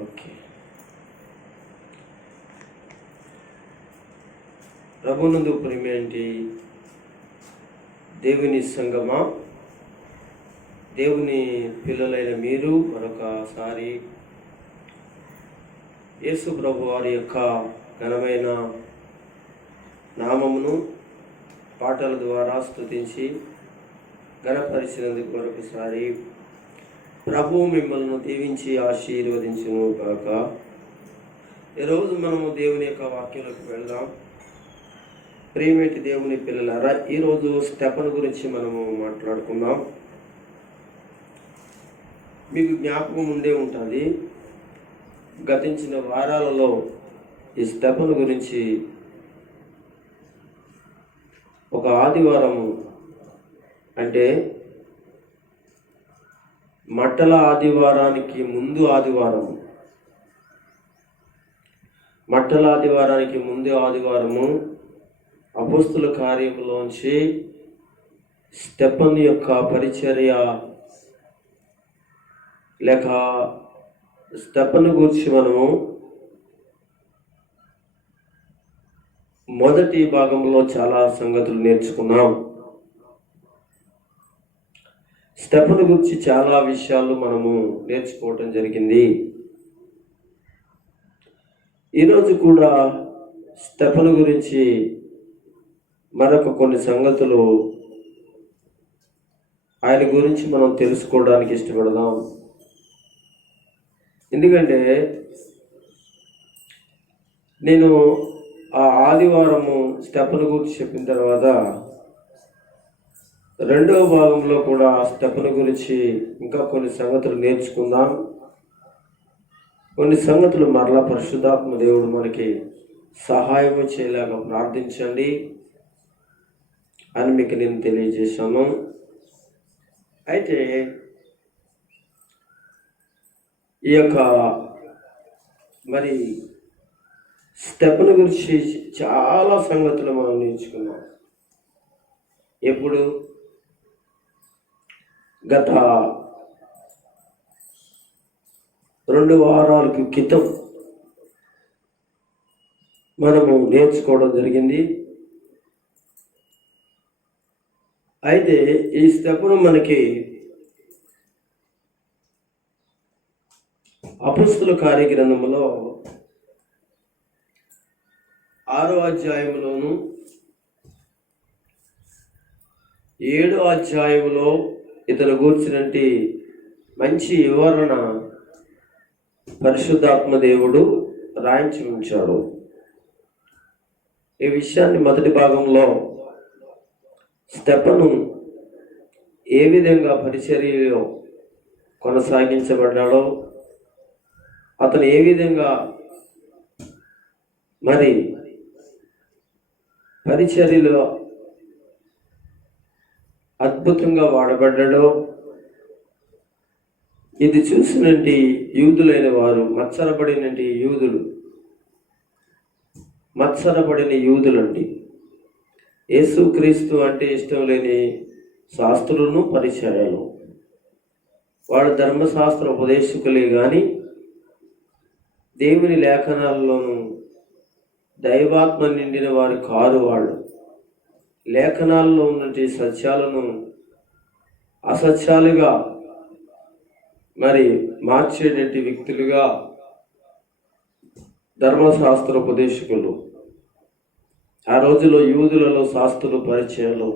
Okay. ప్రభునందు ప్రియమైనటి దేవుని సంగమా, దేవుని పిల్లలైన మీరు మరొకసారి యేసు ప్రభు వారి యొక్క ఘనమైన నామమును పాటల ద్వారా స్తుతించి ఘనపరిచినందుకు మరొకసారి ప్రభు మిమ్మల్ని దీవించి ఆశీర్వదించును కాక. ఈరోజు మనము దేవుని యొక్క వాక్యంలోకి వెళ్దాం. ప్రియమేటి దేవుని పిల్లలారా, ఈరోజు స్టెఫను గురించి మనము మాట్లాడుకుందాం. మీకు జ్ఞాపకం ఉండే ఉంటుంది, గతించిన వారాలలో ఈ స్టెఫను గురించి ఒక ఆదివారము, అంటే మట్టల ఆదివారానికి ముందు ఆదివారము, మట్టల ఆదివారానికి ముందు ఆదివారము అపోస్తుల కార్యములోంచి స్టెఫను యొక్క పరిచర్య లేక స్టెఫను గురించి మనము మొదటి భాగంలో చాలా సంగతులు నేర్చుకున్నాం. స్టెఫను గురించి చాలా విషయాలు మనము నేర్చుకోవటం జరిగింది. ఈరోజు కూడా స్టెఫను గురించి మరొక కొన్ని సంగతులు ఆయన గురించి మనం తెలుసుకోవడానికి ఇష్టపడదాం. ఎందుకంటే నేను ఆ ఆదివారము స్టెఫను గురించి చెప్పిన తర్వాత రెండవ భాగంలో కూడా స్టెఫను గురించి ఇంకా కొన్ని సంగతులు నేర్చుకుందాం. కొన్ని సంగతులు మరలా పరిశుద్ధాత్మ దేవుడు మనకి సహాయం చేయలేక ప్రార్థించండి అని మీకు నేను తెలియజేశాను. అయితే ఈ యొక్క మరి స్టెఫను గురించి చాలా సంగతులు మనం నేర్చుకున్నాం. ఎప్పుడు గత 2 వారాలకు క్రితం మనము నేర్చుకోవడం జరిగింది. అయితే ఈ స్టెఫను మనకి అపోస్తుల కార్యగ్రంథములో 6వ అధ్యాయంలోను 7వ అధ్యాయంలో ఇతను గూర్చినటువంటి మంచి వివరణ పరిశుద్ధాత్మ దేవుడు రాయించి ఉంచాడు. ఈ విషయాన్ని మొదటి భాగంలో స్టెఫను ఏ విధంగా పరిచర్యలో కొనసాగించబడ్డాడో, అతను ఏ విధంగా మరి పరిచర్యలో అద్భుతంగా వాడబడ్డాడో, ఇది చూసినట్టి యూదులైన వారు, మత్సరపడిన యూదులండి. యేసుక్రీస్తు అంటే ఇష్టం లేని శాస్త్రులను పరిచర్యలు, వాడు ధర్మశాస్త్ర ఉపదేశకులే కానీ దేవుని లేఖనాల్లోనూ దైవాత్మ నిండిన వారు కారు. వాళ్ళు లేఖనాల్లో ఉన్నటువంటి సత్యాలను అసత్యాలుగా మరి మార్చేటువంటి వ్యక్తులుగా ధర్మశాస్త్ర ఉపదేశకులు. ఆ రోజులో యూదులలో శాస్త్రులు పరిచయాలు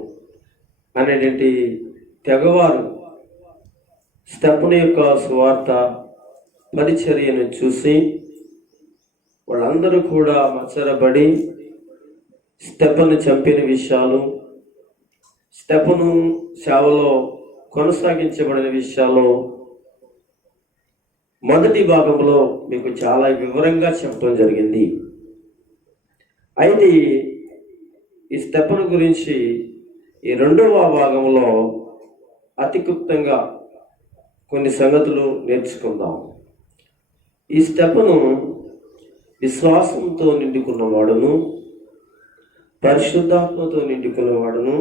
అనేటువంటి తెగవారు స్టెఫను యొక్క సువార్త పరిచర్యను చూసి వాళ్ళందరూ కూడా మత్సరపడి స్టెఫను చంపిన విషయాలు, స్టెఫను సేవలో కొనసాగించబడిన విషయాలు మొదటి భాగంలో మీకు చాలా వివరంగా చెప్పడం జరిగింది. అయితే ఈ స్టెఫను గురించి ఈ 2వ భాగంలో అతి క్లుప్తంగా కొన్ని సంగతులు నేర్చుకుందాం. ఈ స్టెఫను విశ్వాసంతో నిండుకున్నవాడును, పరిశుద్ధాత్మతో నిండుకున్నవాడును,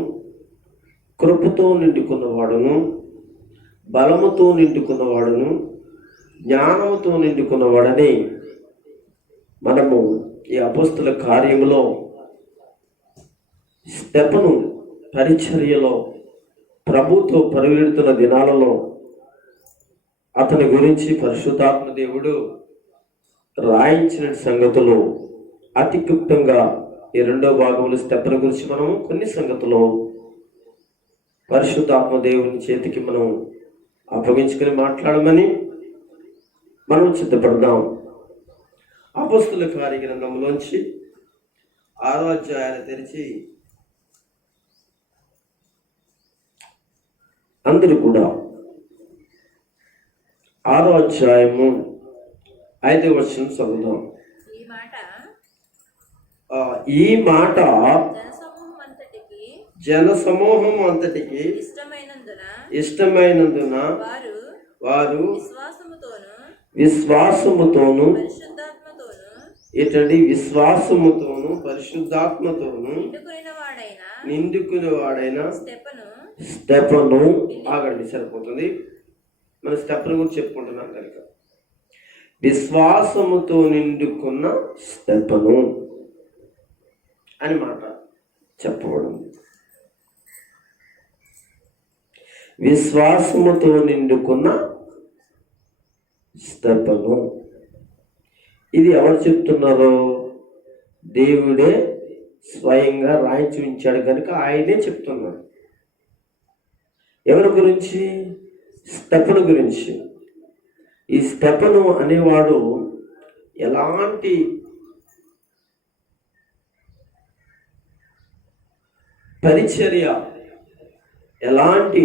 కృపతో నిండుకున్నవాడును, బలముతో నిండుకున్నవాడును, జ్ఞానముతో నిండుకున్నవాడని మనము ఈ అపొస్తలుల కార్యములో స్టెఫను పరిచర్యలో ప్రభుతో పరిగెడుతున్న దినాలలో అతని గురించి పరిశుద్ధాత్మ దేవుడు రాయించిన సంగతులు అతి క్లుప్తంగా ఈ రెండో భాగంలో స్టెఫను గురించి మనం కొన్ని సంగతులు పరిశుద్ధాత్మ దేవుని చేతికి మనం అప్పగించుకొని మాట్లాడమని మనం సిద్ధపడదాం. అపొస్తలుల కార్య గ్రంథంలోంచి 6వ అధ్యాయాన్ని తెరిచి అందరూ కూడా 6వ అధ్యాయము 5వ వచనం చదువుదాం. ఈ మాట జనసమూహం అంతటికి ఇష్టమైనందున వారు విశ్వాసముతోను ఇతడి విశ్వాసముతోను పరిశుద్ధాత్మతోను నిండుకుని వాడైన స్టెఫను ఆగండి, సరిపోతుంది. మన స్టెఫను గురించి చెప్పుకుంటున్నాం కనుక విశ్వాసముతో నిండుకున్న స్టెఫను అని మాట చెప్పబడింది. విశ్వాసముతో నిండుకున్న స్టెఫను. ఇది ఎవరు చెప్తున్నారో? దేవుడే స్వయంగా రాయించి ఉంచాడు కనుక ఆయనే చెప్తున్నాడు. ఎవరి గురించి? స్టెఫను గురించి. ఈ స్టెఫను అనేవాడు ఎలాంటి పరిచర్య, ఎలాంటి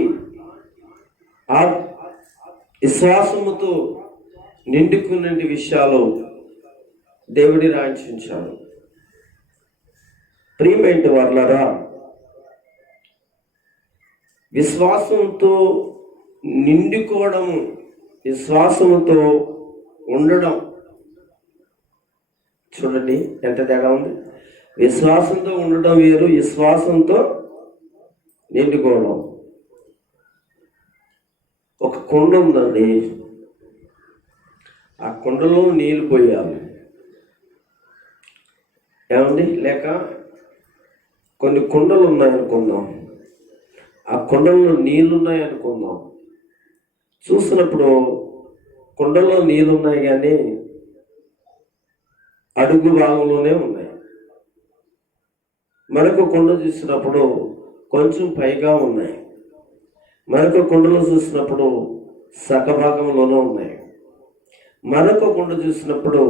విశ్వాసముతో నిండుకున్న విషయాలు దేవుడి రాయించాడు. ప్రియమైన వారలారా, విశ్వాసంతో నిండుకోవడము, విశ్వాసముతో ఉండడం, చూడండి ఎంత తేడా ఉంది. విశ్వాసంతో ఉండడం వేరు, విశ్వాసంతో నిండుకోవడం. ఒక కుండ ఉందండి, ఆ కుండలో నీళ్ళు పోయాలి ఏమండి, లేక కొన్ని కుండలు ఉన్నాయనుకుందాం, ఆ కుండల్లో నీళ్ళు ఉన్నాయనుకుందాం. చూసినప్పుడు కుండల్లో నీళ్ళు ఉన్నాయి కానీ అడుగు భాగంలోనే ఉన్నాయి. మరొక కుండ చూసినప్పుడు కొంచెం పైగా ఉన్నాయి, మరొక కుండలో చూసినప్పుడు సగభాగంలోనే ఉన్నాయి, మరొక కుండ చూసినప్పుడు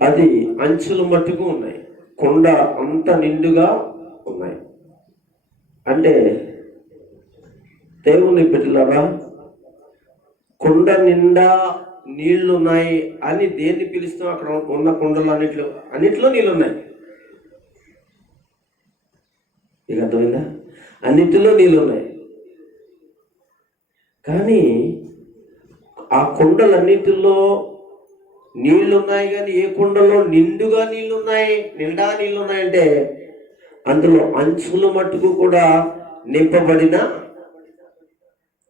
అది అంచులు మట్టుకు ఉన్నాయి. కుండ అంత నిండుగా ఉన్నాయి. అంటే దేవుని బిడ్డలారా, కుండ నిండా నీళ్లు ఉన్నాయి అని దేన్ని పిలుస్తాం? అక్కడ ఉన్న కుండలు అన్నిట్లో నీళ్ళు ఉన్నాయి. ఇక అర్థమైందా? అన్నిటిలో నీళ్ళు ఉన్నాయి. కానీ ఆ కుండలన్నిటిలో నీళ్లున్నాయి, కానీ ఏ కుండలో నిండుగా నీళ్లున్నాయి, నిండా నీళ్లున్నాయంటే అందులో అంచుల మట్టుకు కూడా నింపబడిన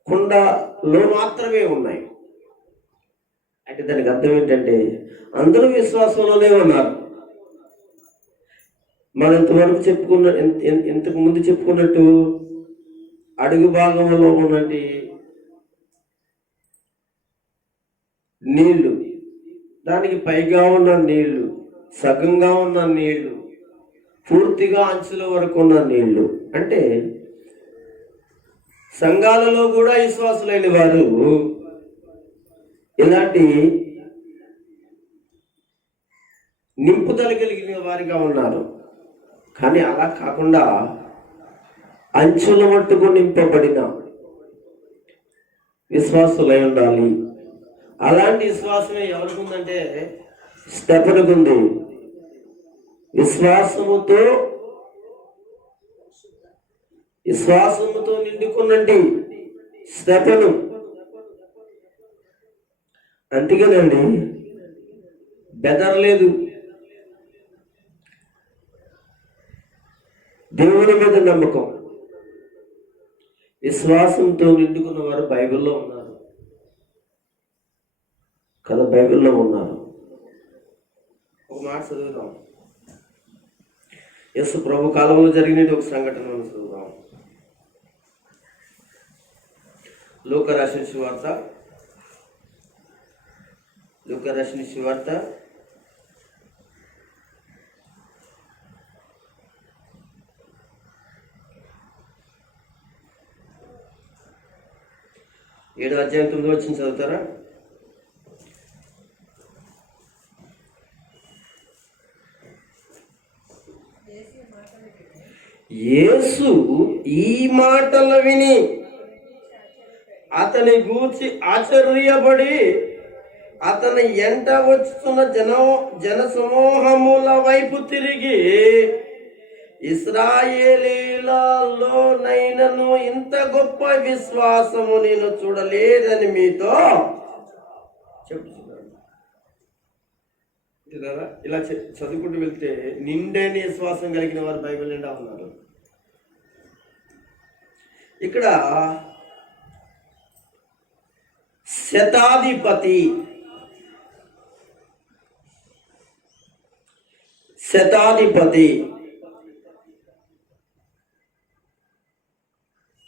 కుండలో మాత్రమే ఉన్నాయి. అంటే దానికి అర్థం ఏంటంటే అందరూ విశ్వాసంలోనే ఉన్నారు. మనం ఇంతకు ముందు చెప్పుకున్నట్టు అడుగు భాగంలో ఉన్నటి నీళ్లు, దానికి పైగా ఉన్న నీళ్లు, సగంగా ఉన్న నీళ్లు, పూర్తిగా అంచుల వరకు ఉన్న నీళ్లు. అంటే సంఘాలలో కూడా విశ్వాసులైన వారు ఇలాంటి నింపుదల కలిగిన వారిగా ఉన్నారు. కానీ అలా కాకుండా అంచుల మట్టుకు నింపబడిన విశ్వాసులై ఉండాలి. అలాంటి విశ్వాసమే ఎవరికి ఉందంటే స్టెఫనుకు ఉంది. విశ్వాసముతో నిండుకున్నండి స్టెఫను. అంతేగానండి, బెదరలేదు. దేవుని మీద నమ్మకం, విశ్వాసంతో నిండుకున్న వారు బైబిల్లో ఉన్నారు. కదా, బైబిల్లో ఉన్నారు. ఒక మాట చదువుదాం. యేసు ప్రభు కాలంలో జరిగినది ఒక సంఘటన చదువుదాం. లూకా రాసిన సువార్త 7:9 చదువుతారా? యేసు ఈ మాటలు విని అతని గూర్చి ఆశ్చర్యపడి అతని ఎంట వచ్చుతున్న జన సమూహముల వైపు తిరిగి, ఇశ్రాయేలీలలో ఇంత గొప్ప విశ్వాసము నేను చూడలేదని మీతో చెప్తున్నాను. ఇలా చదువుకుంటూ వెళ్తే నిండైన విశ్వాసం కలిగిన వారు బైబిల్ నిండా ఉన్నారు. ఇక్కడ శతాధిపతి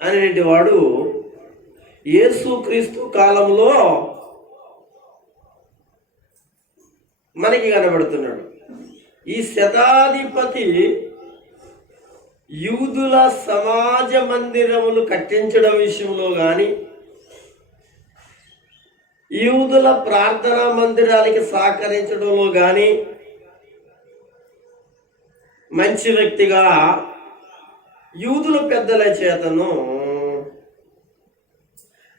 అనేటి వాడు యేసుక్రీస్తు కాలంలో మనకి కనబడుతున్నాడు. ఈ శతాధిపతి యూదుల సమాజ మందిరములు కట్టించడం విషయంలో కానీ, యూదుల ప్రార్థనా మందిరాలకి సహకరించడంలో కానీ మంచి వ్యక్తిగా యూదుల పెద్దల చేతను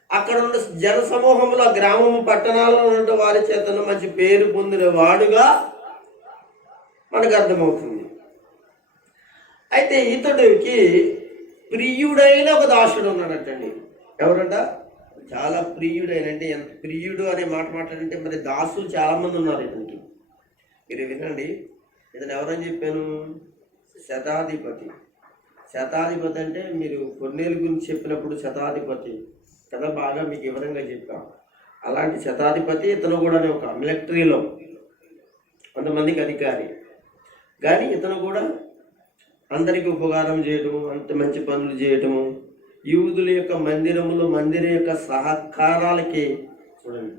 అక్కడ ఉన్న జన సమూహముల గ్రామము పట్టణాల్లో ఉన్న వారి చేతను మంచి పేరు పొందిన వాడుగా మనకు అర్థమవుతుంది. అయితే ఇతడికి ప్రియుడైన ఒక దాసుడు ఉన్నాడటండి. ఎవరంట? చాలా ప్రియుడైన, అంటే ఎంత ప్రియుడు అనే మాట మాట్లాడంటే మరి దాసులు చాలా మంది ఉన్నారు ఇతనికి. మీరు వినండి, ఇతను ఎవరని చెప్పాను? శతాధిపతి అంటే మీరు కొన్నేళ్ళ గురించి చెప్పినప్పుడు శతాధిపతి కదా బాగా మీకు వివరంగా చెప్పాం. అలాంటి శతాధిపతి ఇతను కూడా ఒక మిలిటరీలో కొంతమందికి అధికారి. కానీ ఇతను కూడా అందరికీ ఉపకారం చేయటము, అంత మంచి పనులు చేయటము, యూదుల యొక్క మందిరం యొక్క సహకారాలకి చూడండి.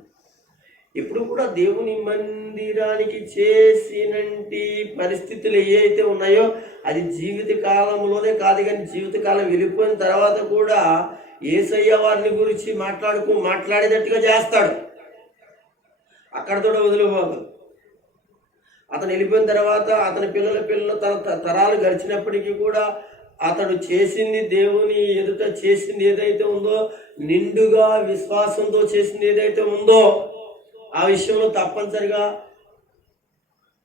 ఇప్పుడు కూడా దేవుని మందిరానికి చేసినంటి పరిస్థితులు ఏవైతే ఉన్నాయో అది జీవిత కాలంలోనే కాదు, కానీ జీవితకాలం వెళ్ళిపోయిన తర్వాత కూడా యేసయ్య వారిని గురించి మాట్లాడేటట్టుగా చేస్తాడు. అక్కడతో వదిలిపోదు. అతను వెళ్ళిపోయిన తర్వాత అతని పిల్లలు తన తరాలు గడిచినప్పటికీ కూడా అతడు చేసింది, దేవుని ఎదుట చేసింది ఏదైతే ఉందో, నిండుగా విశ్వాసంతో చేసింది ఏదైతే ఉందో ఆ విషయంలో తప్పనిసరిగా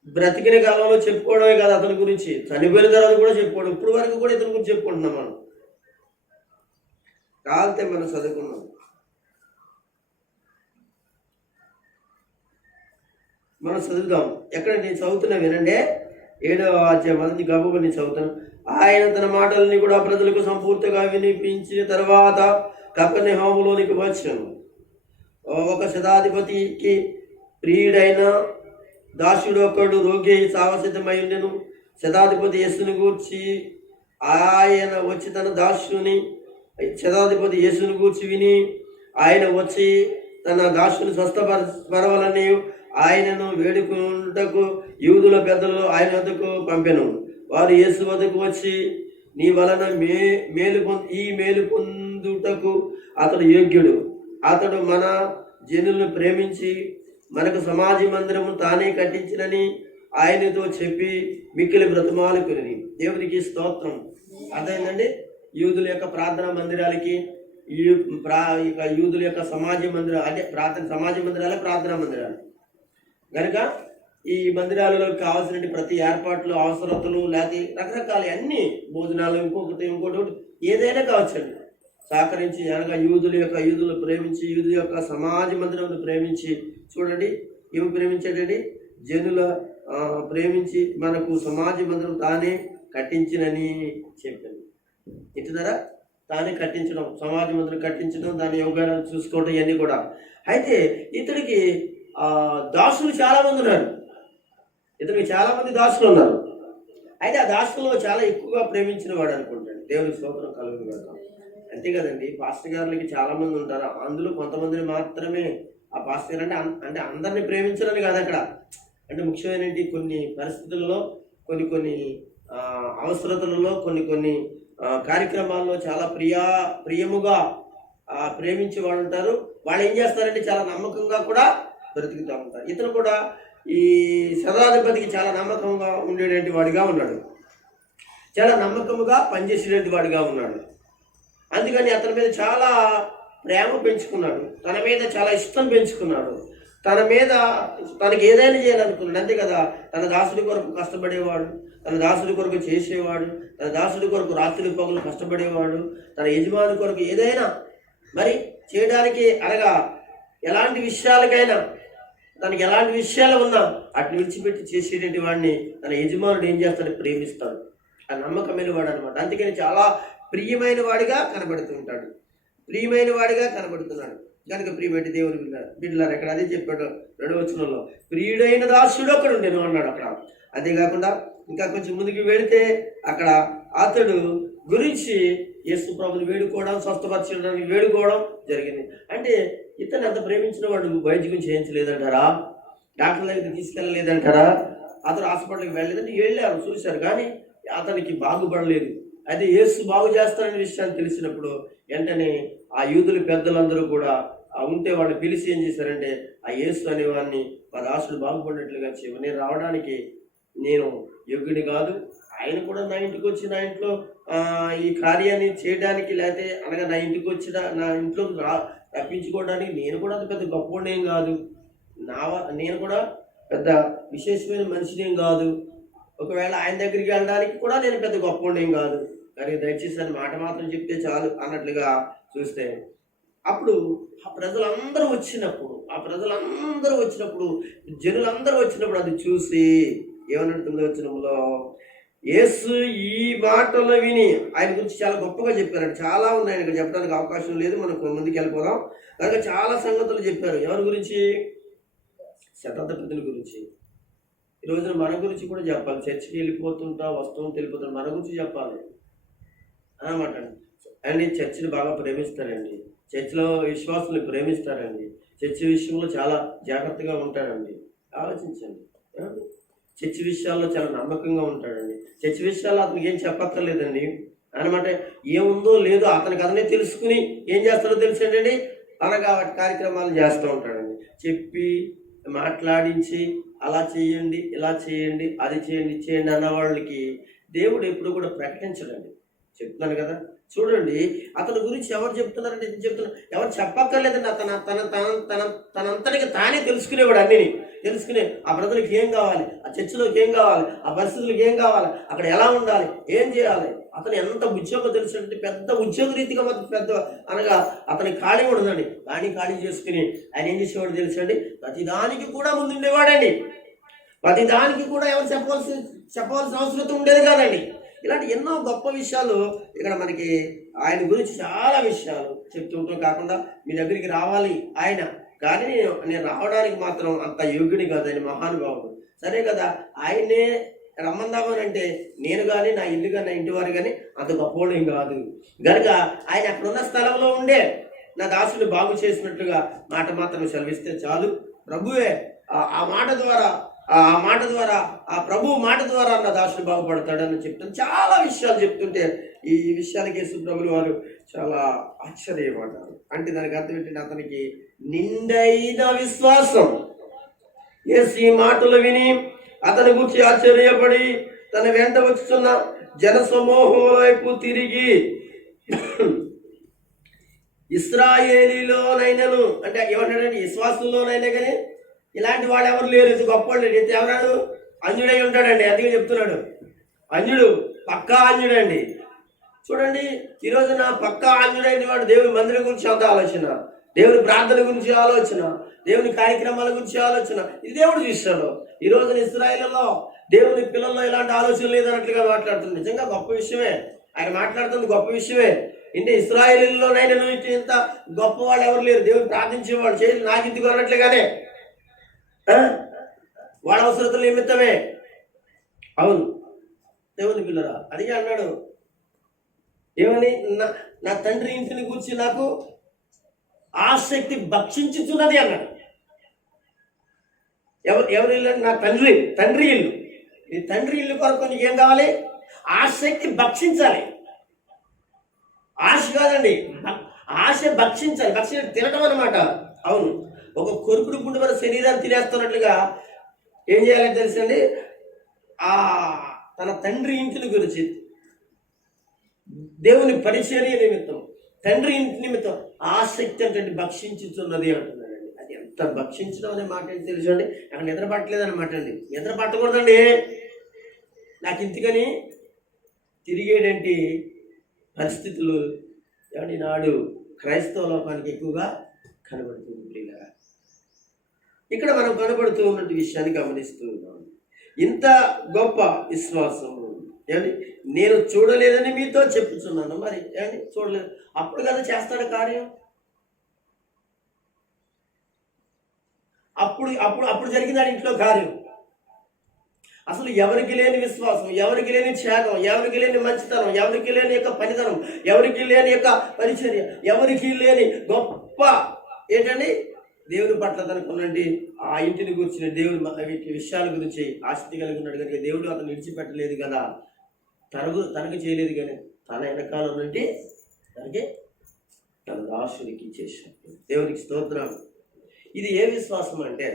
బ్రతికిన కాలంలో చెప్పుకోవడమే కాదు, అతని గురించి చనిపోయిన తర్వాత కూడా చెప్పుకోవడం. ఇప్పుడు వరకు కూడా ఇతని గురించి చెప్పుకుంటున్నాం. మనం కాలితే మనం చదువుకున్నాం. మనం చదువుదాం. ఎక్కడ నేను చదువుతున్నా వినండి. 7వ అధ్యాయం మొదటి గబుగా నేను చదువుతాను. ఆయన తన మాటలని కూడా ప్రజలకు సంపూర్తిగా వినిపించిన తర్వాత కపెర్నహూములోనికి వచ్చాను. ఒక శతాధిపతికి ప్రియుడైన దాసుడు ఒకడు రోగి సావసిద్ధమై ఉండెను. శతాధిపతి యేసుని గూర్చి ఆయన వచ్చి శతాధిపతి యేసుని గూర్చి విని ఆయన వచ్చి తన దాసుని స్వస్థపరవాలని ఆయనను వేడుకుంటకు యూదుల పెద్దలు ఆయన వద్దకు పంపెను. వారు యేసు వద్దకు వచ్చి, నీ వలన ఈ మేలు పొందుటకు అతడు యోగ్యుడు. అతడు మన జనులను ప్రేమించి మనకు సమాజ మందిరము తానే కట్టించినని ఆయనతో చెప్పి మిక్కిలి బ్రతిమాలుకుని. దేవునికి స్తోత్రం. అర్థమైందండి? యూదుల యొక్క ప్రార్థనా మందిరాలకి యూదుల యొక్క సమాజ మందిరాలు, అంటే సమాజ మందిరాలే ప్రార్థనా మందిరాలు కనుక ఈ మందిరాలలో కావాల్సిన ప్రతి ఏర్పాట్లు, అవసరతలు, లేకపోతే రకరకాల అన్ని భోజనాలు, ఇంకొకటి ఏదైనా కావచ్చండి సహకరించి అనగా యూదులు ప్రేమించి, యూదుల యొక్క సమాజ మందిరం ప్రేమించి, చూడండి ఏమి ప్రేమించాడండి? జనుల ప్రేమించి మనకు సమాజ మందిరం తానే కట్టించినని చెప్పాను. ఇంటి ధర తానే కట్టించడం, సమాజ మందిరం కట్టించడం, దాని యోగాలను చూసుకోవడం, ఇవన్నీ కూడా. అయితే ఇతడికి దాసులు చాలా మంది ఉన్నారు. ఇతనికి చాలా మంది దాసులు ఉన్నారు. అయితే ఆ దాసుల్లో చాలా ఎక్కువగా ప్రేమించిన వాడు అనుకుంటాడు. దేవుని స్తోత్రం కలుగును గాక. అంతే కదండి, పాస్టర్ గారులకి చాలా మంది ఉంటారు. అందులో కొంతమందిని మాత్రమే ఆ పాస్టర్ గారు అంటే అందరినీ ప్రేమించాలని కాదు అక్కడ. అంటే ముఖ్యమైనటువంటి కొన్ని పరిస్థితుల్లో, కొన్ని కొన్ని అవసరతలలో, కొన్ని కొన్ని కార్యక్రమాల్లో చాలా ప్రియముగా ప్రేమించే వాళ్ళు ఉంటారు. వాళ్ళు ఏం చేస్తారంటే చాలా నమ్మకంగా కూడా బ్రతుకుతూ ఉంటారు. ఇతను కూడా ఈ శతాధిపతికి చాలా నమ్మకంగా ఉండేటువంటి వాడిగా ఉన్నాడు. చాలా నమ్మకముగా పనిచేసేటువంటి వాడిగా ఉన్నాడు. అందుకని అతని మీద చాలా ప్రేమ పెంచుకున్నాడు. తన మీద చాలా ఇష్టం పెంచుకున్నాడు. తన మీద తనకి ఏదైనా చేయాలనుకున్నాడు. అంతే కదా, తన దాసుడి కొరకు కష్టపడేవాడు, తన దాసుడి కొరకు చేసేవాడు, తన దాసుడి కొరకు రాత్రి పగులు కష్టపడేవాడు, తన యజమాని కొరకు ఏదైనా మరి చేయడానికి, అనగా ఎలాంటి విషయాలకైనా తనకి ఎలాంటి విషయాలు ఉన్నా అటు విడిచిపెట్టి చేసేటువంటి వాడిని తన యజమానుడు ఏం చేస్తాడు, ప్రేమిస్తాడు. ఆ నమ్మకమైన వాడు అనమాట. అందుకని చాలా ప్రియమైన వాడిగా కనబడుతుంటాడు, ప్రియమైన వాడిగా కనబడుతున్నాడు. కనుక ప్రియమైన దేవుని బిడ్డలారు, అక్కడ అదే చెప్పాడు 2వ వచనంలో, ప్రియుడైన దాసుడు ఒకడు ఉండేను అన్నాడు అక్కడ. అంతేకాకుండా ఇంకా కొంచెం ముందుకు వెళితే అక్కడ అతడు గురించి యేసు ప్రభుని వేడుకోవడం, స్వస్థపరచడానికి వేడుకోవడం జరిగింది. అంటే ఇతను ఎంత ప్రేమించిన వాడు వైద్యం చేయించలేదంటారా, డాక్టర్ దగ్గరికి తీసుకెళ్ళలేదంటారా, అతను హాస్పిటల్కి వెళ్ళలేదంటే వెళ్ళారు, చూశారు, కానీ అతనికి బాగుపడలేదు. అయితే యేసు బాగు చేస్తారనే విషయాన్ని తెలిసినప్పుడు వెంటనే ఆ యూదుల పెద్దలందరూ కూడా ఉంటే వాళ్ళు పిలిచి ఏం చేశారంటే, ఆ యేసు అనేవాడిని మా దాసుడు బాగుపడినట్లుగా చేయమని, నేను రావడానికి నేను యోగ్యుడి కాదు, ఆయన కూడా నా ఇంటికి వచ్చి నా ఇంట్లో ఈ కార్యాన్ని చేయడానికి, లేకపోతే అనగా నా ఇంటికి వచ్చిన నా ఇంట్లో రప్పించుకోవడానికి నేను కూడా అంత పెద్ద గొప్పవాడేం కాదు, నేను కూడా పెద్ద విశేషమైన మనిషినేం కాదు, ఒకవేళ ఆయన దగ్గరికి వెళ్ళడానికి కూడా నేను పెద్ద గొప్పవాడేం కాదు, కానీ దయచేసి అని మాట మాత్రం చెప్తే చాలు అన్నట్లుగా చూస్తే, అప్పుడు ఆ ప్రజలందరూ వచ్చినప్పుడు జనులందరూ వచ్చినప్పుడు అది చూసి ఏమన్నట్టుందో వచనంలో, యేసు ఈ మాటలు విని, ఆయన గురించి చాలా గొప్పగా చెప్పారండి. చాలా ఉన్నాయి, ఇక్కడ చెప్పడానికి అవకాశం లేదు, మనం ముందుకు వెళ్ళిపోదాం. కనుక చాలా సంగతులు చెప్పారు. ఎవరి గురించి? శతాధిపతుల గురించి. ఈ రోజున మన గురించి కూడా చెప్పాలి. చర్చికి వెళ్ళిపోతుంటా, వస్తూ వెళ్ళిపోతుంటా, మన గురించి చెప్పాలి అనమాట. అండ్ చర్చిని బాగా ప్రేమిస్తారండి, చర్చిలో విశ్వాసులు ప్రేమిస్తారండి, చర్చి విషయంలో చాలా జాగ్రత్తగా ఉంటారండి. ఆలోచించండి, చర్చి విషయాల్లో చాలా నమ్మకంగా ఉంటాడండి. చర్చి విషయాల్లో అతనికి ఏం చెప్పక్కర్లేదండి అనమాట. ఏముందో లేదో అతనికి అతనే తెలుసుకుని ఏం చేస్తాడో తెలిసేటండి, అనగా వాటి కార్యక్రమాలు చేస్తూ ఉంటాడండి. చెప్పి మాట్లాడించి అలా చేయండి, ఇలా చేయండి, అది చేయండి, చేయండి అన్న వాళ్ళకి దేవుడు ఎప్పుడు కూడా ప్రకటించడండి. చెప్తున్నాను కదా, చూడండి అతని గురించి ఎవరు చెప్తున్నారంటే, ఎవరు చెప్పక్కర్లేదండి. తనంతటికి తానే తెలుసుకునేవాడు. అన్నిని తెలుసుకునే ఆ ప్రజలకు ఏం కావాలి, ఆ చర్చిలోకి ఏం కావాలి, ఆ పరిస్థితులకు ఏం కావాలి, అక్కడ ఎలా ఉండాలి, ఏం చేయాలి, అతను ఎంత ఉద్యోగం తెలుసు, పెద్ద ఉద్యోగ రీతిగా పెద్ద అనగా అతనికి ఖాళీ ఉండదండి. ఖాళీ చేసుకుని ఆయన ఏం చేసేవాడు తెలుసండి, ప్రతిదానికి కూడా ముందుండేవాడండి. ప్రతిదానికి కూడా ఎవరు చెప్పవలసిన అవసరం ఉండేది కాదండి. ఇలాంటి ఎన్నో గొప్ప విషయాలు ఇక్కడ మనకి ఆయన గురించి చాలా విషయాలు చెప్తుంటాం. కాకుండా మీ దగ్గరికి రావాలి ఆయన, కానీ నేను రావడానికి మాత్రం అంత యోగ్యుని కాదు, ఆయన మహానుభావుడు. సరే కదా, ఆయన్నే రమ్మందామని అంటే నేను కానీ, నా ఇల్లు కానీ, నా ఇంటి వారు కానీ అంత గొప్పవాడు ఏం కాదు. కనుక ఆయన అక్కడున్న స్థలంలో ఉండే నా దాసుని బాగు చేసినట్లుగా మాట మాత్రం సెలవిస్తే చాలు. ప్రభువే ఆ మాట ద్వారా ఆ ప్రభు మాట ద్వారా నా దాసుడు బాగుపడతాడని చెప్తాను. చాలా విషయాలు చెప్తుంటే ఈ విషయాలకి యేసు ప్రభులు వారు చాలా ఆశ్చర్యపడ్డారు. అంటే దానికి అర్థం ఏంటంటే, అతనికి నిండైన విశ్వాసం. యేసు ఈ మాటలు విని అతని గురించి ఆశ్చర్యపడి తన వెంట వచ్చుతున్న జన సమూహం వైపు తిరిగి, ఇశ్రాయేలీలోనైనాను, అంటే ఏమంటాడంటే విశ్వాసంలోనైనా కానీ ఇలాంటి వాడు ఎవరు లేరు, ఇది గొప్పవాళ్ళు. అయితే ఎవరాడు? అంజుడై ఉంటాడండి. అందుకే చెప్తున్నాడు, అంజుడు, పక్కా అంజుడండి. చూడండి, ఈరోజు నా పక్కా అంజుడైన వాడు దేవుని మందిరం గురించి అంత ఆలోచన, దేవుని ప్రార్థన గురించి ఆలోచన, దేవుని కార్యక్రమాల గురించి ఆలోచన, ఇది దేవుడు చూస్తాడు. ఈ రోజున ఇశ్రాయేలులో దేవుని పిల్లల్లో ఇలాంటి ఆలోచన లేదన్నట్లుగా మాట్లాడుతుంది. నిజంగా గొప్ప విషయమే, ఆయన మాట్లాడుతుంది గొప్ప విషయమే. అంటే ఇశ్రాయేలులోనైనా ఇంత గొప్ప వాళ్ళు ఎవరు లేరు, దేవుని ప్రార్థించేవాడు, చేసి నాకు ఇందుకు అన్నట్లుగానే ఆ? వాళ్ళ అవసరతల నిమిత్తమే. అవును, దేవుని పిల్లరా, అడిగి అన్నాడు ఏమని, నా తండ్రి ఇంటిని గురించి నాకు ఆసక్తి భక్షించుతున్నది అన్నాడు. ఎవరి ఇల్లు? నా తండ్రి ఇల్లు. ఈ తండ్రి ఇల్లు కొరకు నీకు ఏం కావాలి? ఆసక్తి భక్షించాలి. ఆశ కాదండి, ఆశ భక్షించాలి. తినటం అన్నమాట. అవును, ఒక కొరుకుడు గుండె మన శరీరాన్ని తినేస్తున్నట్లుగా ఏం చేయాలని తెలుసండి, తన తండ్రి ఇంటిని గురించి, దేవుని పరిచర్య నిమిత్తం, తండ్రి ఇంటి నిమిత్తం ఆసక్తి అంటే భక్షించుతున్నది అంటున్నాడండి. అది ఎంత భక్షించడం అనే మాట ఏంటి తెలుసండి, అక్కడ నిద్ర పట్టలేదన్నమాట అండి. నిద్ర పట్టకూడదండి. నాకు ఇంతకని తిరిగేటంటి పరిస్థితులు ఏమండి నాడు క్రైస్తవ లోకానికి ఎక్కువగా కనబడుతుంది. ఇక్కడ మనం కనబడుతూ ఉన్నటువంటి విషయాన్ని గమనిస్తూ ఉన్నాం. ఇంత గొప్ప విశ్వాసము ఏమండి నేను చూడలేదని మీతో చెప్పుచున్నాను. మరి ఏమండి చూడలేదు, అప్పుడు కదా చేస్తాడు కార్యం. అప్పుడు జరిగింది ఇంట్లో కార్యం. అసలు ఎవరికి లేని విశ్వాసం, ఎవరికి లేని త్యాగం, ఎవరికి లేని మంచితనం, ఎవరికి లేని యొక్క పనితనం, ఎవరికి లేని యొక్క పరిచర్య, ఎవరికి లేని గొప్ప ఏంటండి దేవుని పట్ల తనకున్నండి ఆ ఇంటిని గురించిన దేవుని విషయాల గురించి ఆసక్తి కలిగి ఉన్నాడు కనుక దేవుడు అతను విడిచిపెట్టలేదు కదా, తనకు చేయలేదు కానీ తన వెనకాల నుండి తన దాసుడికి చేశాడు. దేవునికి స్తోత్రం. ఇది ఏ విశ్వాసం అంటే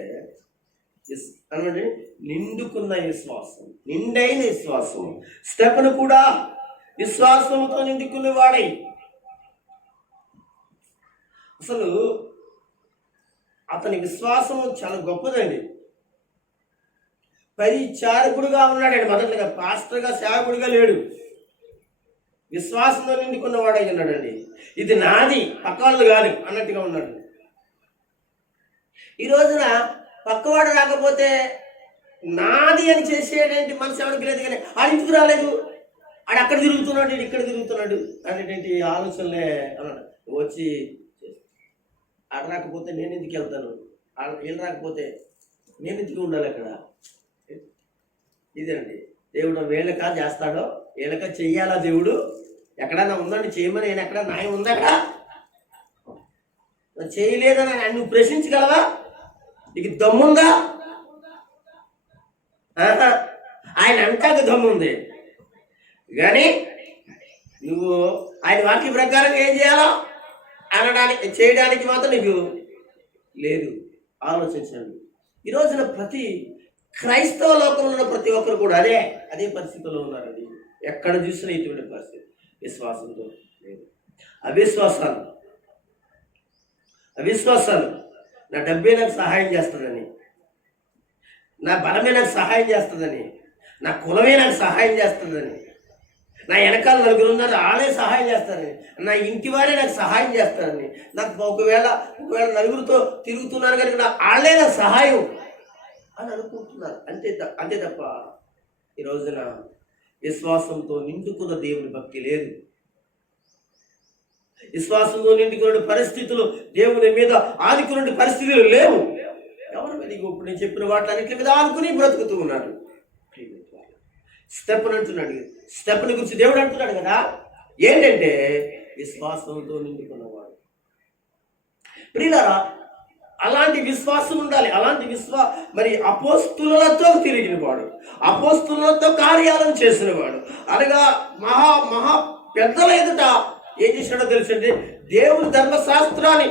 అనండి నిండుకున్న విశ్వాసం, నిండైన విశ్వాసం. స్టెఫెను కూడా విశ్వాసంతో నిండుకున్న వాడై, అసలు అతని విశ్వాసం చాలా గొప్పదండి. పరిచారకుడుగా ఉన్నాడండి. మొదటిగా పాస్టర్గా సేవకుడిగా లేడు, విశ్వాసంతో నిండుకున్న వాడై ఉన్నాడండి. ఇది నాది, పక్కవాళ్ళు కాదు అన్నట్టుగా ఉన్నాడు. ఈ రోజున పక్కవాడు రాకపోతే నాది అని చేసేటువంటి మనసు ఎవరికి లేదు. కానీ ఆడు ఇంటికి రాలేదు, ఆడు అక్కడ తిరుగుతున్నాడు, ఇక్కడ తిరుగుతున్నాడు అనేటువంటి ఆలోచనలే అన్నాడు. వచ్చి ఆడ రాకపోతే నేను ఎందుకు వెళ్తాను, వీళ్ళు రాకపోతే నేను ఎందుకు ఉండాలి అక్కడ. ఇదేనండి దేవుడు వీళ్ళక చేస్తాడో వీళ్ళక చెయ్యాలా దేవుడు. ఎక్కడన్నా ఉందండి చేయమని, నేను ఎక్కడ న్యాయం ఉందా అక్కడ? చేయలేదని నువ్వు ప్రశ్నించగలవా? నీకు దమ్ముందా? ఆయన అంటాకు దమ్ముంది కానీ నువ్వు ఆయన వాక్య ప్రకారం ఏం చేయాలో చేయడానికి మాత్రం నీకు లేదు. ఆలోచించండి. ఈ రోజున ప్రతి క్రైస్తవ లోకంలో ఉన్న ప్రతి ఒక్కరు కూడా అదే పరిస్థితిలో ఉన్నారు. అది ఎక్కడ చూసినా ఇటువంటి పరిస్థితి. విశ్వాసంతో లేదు. అవిశ్వాసాలు నా డబ్బే నాకు సహాయం చేస్తుందని, నా బలమే నాకు సహాయం చేస్తుందని, నా కులమే నాకు సహాయం చేస్తుందని, నా వెనకాల నలుగురు ఉన్నారు వాళ్ళే సహాయం చేస్తారని, నా ఇంటి వారే నాకు సహాయం చేస్తారని, నాకు ఒకవేళ నలుగురితో తిరుగుతున్నారు కనుక వాళ్ళే నాకు సహాయం అని అనుకుంటున్నారు. అంతే తప్ప ఈ రోజున విశ్వాసంతో నిండుకున్న దేవుని భక్తి లేదు. విశ్వాసంతో నిండుకున్న పరిస్థితులు, దేవుని మీద ఆదుకున్న పరిస్థితులు లేవు. ఎవరి మీద ఇప్పుడు నేను చెప్పిన వాటిలన్నింటి మీద ఆనుకుని బ్రతుకుతూ ఉన్నాడు. స్టెఫెను అంటున్నాడు, స్టెఫెను గురించి దేవుడు అంటున్నాడు కదా ఏంటంటే విశ్వాసంతో నిండుకున్నవాడు. ప్రియులారా, అలాంటి విశ్వాసం ఉండాలి. అలాంటి మరి అపోస్తులతో తిరిగినవాడు, అపోస్తులతో కార్యాలను చేసినవాడు, అనగా మహా పెద్దల ఎదుట ఏం చేశాడో తెలుసండి, దేవుని ధర్మశాస్త్రాన్ని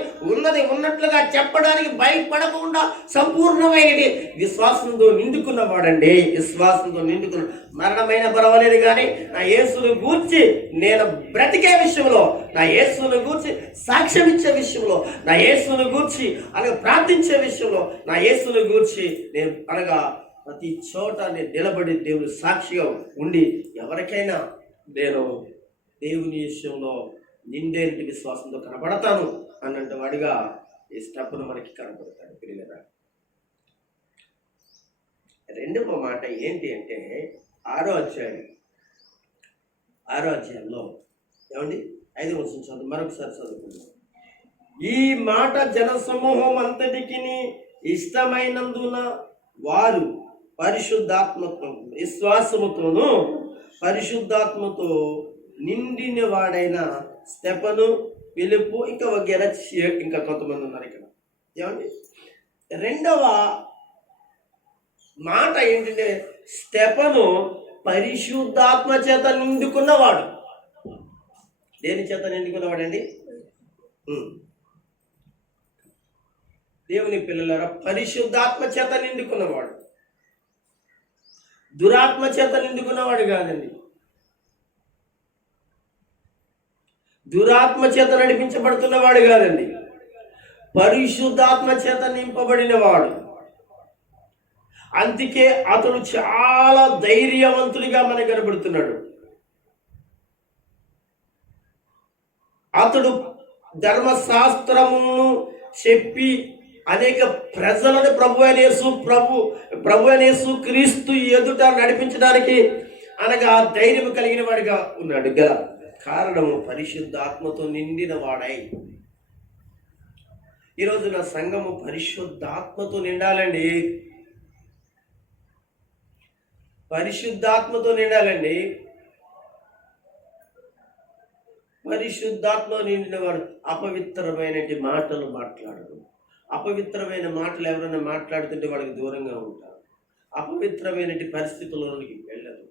ఉన్నట్లుగా చెప్పడానికి భయపడకుండా సంపూర్ణమైనది విశ్వాసంతో నిండుకున్నవాడండి. విశ్వాసంతో నిండుకున్న మరణమైన పర్వాలేదు కానీ నా యేసును గూర్చి నేను బ్రతికే విషయంలో, నా యేసును గూర్చి సాక్ష్యం ఇచ్చే విషయంలో, నా యేసును గూర్చి అనగా ప్రార్థించే విషయంలో, నా యేసును గూర్చి నేను అనగా ప్రతి చోట నేను నిలబడి దేవుని సాక్షిగా ఉండి ఎవరికైనా నేను దేవుని విషయంలో నిండేంటి విశ్వాసంతో కనబడతాను అన్నంత వాడిగా ఈ స్టెఫెను మనకి కనబడతాడు. పిల్లరా, రెండవ మాట ఏంటి అంటే 6వ అధ్యాయంలో ఏమండి 5వ వచనం చదువు, మరొకసారి చదువుకుందాం. ఈ మాట జన సమూహం అంతటికి ఇష్టమైనందున వారు పరిశుద్ధాత్మతో విశ్వాసముతోను పరిశుద్ధాత్మతో నిండిన వాడైన స్టెఫను, ఫిలిప్పు, ఇంకా వగేరా ఇంకా కొంతమంది ఉన్నారు ఇక్కడ. ఏమండి, రెండవ మాట ఏంటంటే స్టెఫను పరిశుద్ధాత్మ చేత నిండుకున్నవాడు. దేని చేత నిండుకున్నవాడండి? దేవుని పిల్లలారా, పరిశుద్ధాత్మ చేత నిండుకున్నవాడు, దురాత్మ చేత నిండుకున్నవాడు కాదండి. దురాత్మ చేత నడిపించబడుతున్నవాడు కాదండి, పరిశుద్ధాత్మ చేత నింపబడినవాడు. అందుకే అతడు చాలా ధైర్యవంతుడిగా మనకు కనబడుతున్నాడు. అతడు ధర్మశాస్త్రమును చెప్పి అనేక ప్రజలను ప్రభు అయిన యేసు క్రీస్తు ఎదుట నడిపించడానికి అనగా ధైర్యం కలిగిన వాడిగా ఉన్నాడు. గల కారణము పరిశుద్ధాత్మతో నిండిన వాడై. ఈరోజు నా సంఘము పరిశుద్ధాత్మతో నిండాలండి, పరిశుద్ధాత్మతో నిండాలండి. పరిశుద్ధాత్మ నిండిన వాడు అపవిత్రమైన మాటలు మాట్లాడరు. అపవిత్రమైన మాటలు ఎవరైనా మాట్లాడుతుంటే వాళ్ళకి దూరంగా ఉంటారు. అపవిత్రమైన పరిస్థితుల్లోనికి వెళ్ళరు.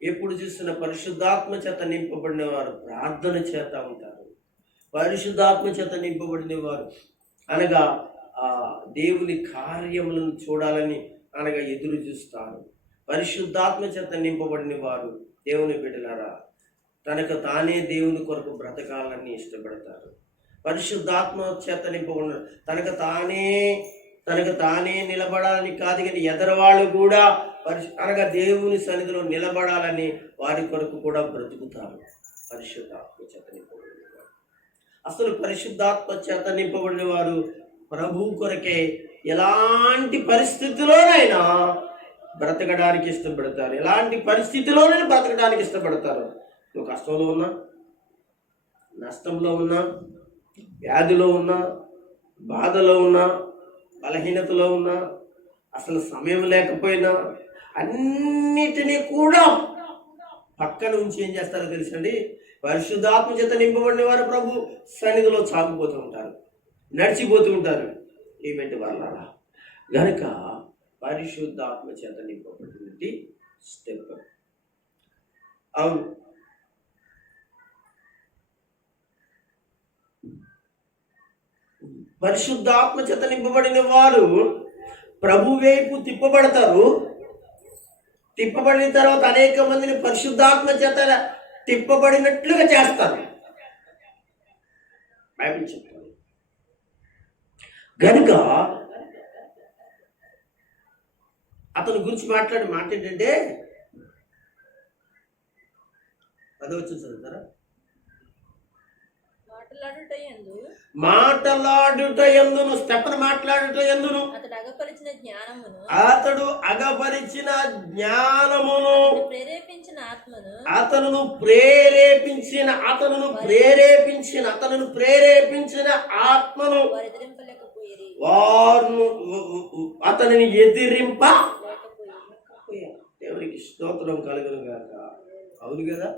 ఎప్పుడు చూసిన పరిశుద్ధాత్మ చేత నింపబడిన వారు ప్రార్థన చేత ఉంటారు. పరిశుద్ధాత్మ చేత నింపబడిన వారు అనగా దేవుని కార్యములను చూడాలని అనగా ఎదురు చూస్తారు. పరిశుద్ధాత్మ చేత నింపబడిన వారు దేవుని బిడ్డలారా తనకు తానే దేవుని కొరకు బ్రతకాలని ఇష్టపడతారు. పరిశుద్ధాత్మ చేత నింపబడిన తనకు తానే నిలబడాలని కాదు, కానీ ఎదరవాళ్ళు కూడా అనగా దేవుని సన్నిధిలో నిలబడాలని వారి కొరకు కూడా బ్రతుకుతారు. పరిశుద్ధాత్మ చేత నింపబడిన వారు, అసలు పరిశుద్ధాత్మ చేత నింపబడిన వారు ప్రభు కొరకే ఎలాంటి పరిస్థితిలోనైనా బ్రతకడానికి ఇష్టపడతారు. ఎలాంటి పరిస్థితిలోనైనా బ్రతకడానికి ఇష్టపడతారు. నువ్వు కష్టంలో ఉన్నా, నష్టంలో ఉన్నా, వ్యాధిలో ఉన్నా, బాధలో ఉన్నా, బలహీనతలో ఉన్నా, అసలు సమయం లేకపోయినా అన్నిటినీ కూడా పక్కన ఉంచి ఏం చేస్తారో తెలుసండి, పరిశుద్ధాత్మ చేత నింపబడిన వారు ప్రభు సన్నిధిలో సాగిపోతూ ఉంటారు, నడిచిపోతూ ఉంటారు. ఏమిటి వాళ్ళ గనుక పరిశుద్ధాత్మ చేత నింపబడినటువంటి స్టెప్. అవును, పరిశుద్ధాత్మ చేత నింపబడిన వారు ప్రభు వైపు తిప్పబడతారు. తిప్పబడిన తర్వాత అనేక మందిని పరిశుద్ధాత్మ చేత తిప్పబడినట్లుగా చేస్తారు. బైబిల్ చెప్తారు. గనుక అతని గురించి మాట్లాడే మాట ఏంటంటే, అదే వచ్చింది చదువుతారా? మాటలాడుట ఎందును స్టెఫను మాట్లాడుట ఎందును అతడు అగపరిచిన జ్ఞానమును అతను ప్రేరేపించిన ఆత్మను వారు అతనిని ఎదిరింప. దేవునికి స్తోత్రం కలుగును గాక. అవును కదా,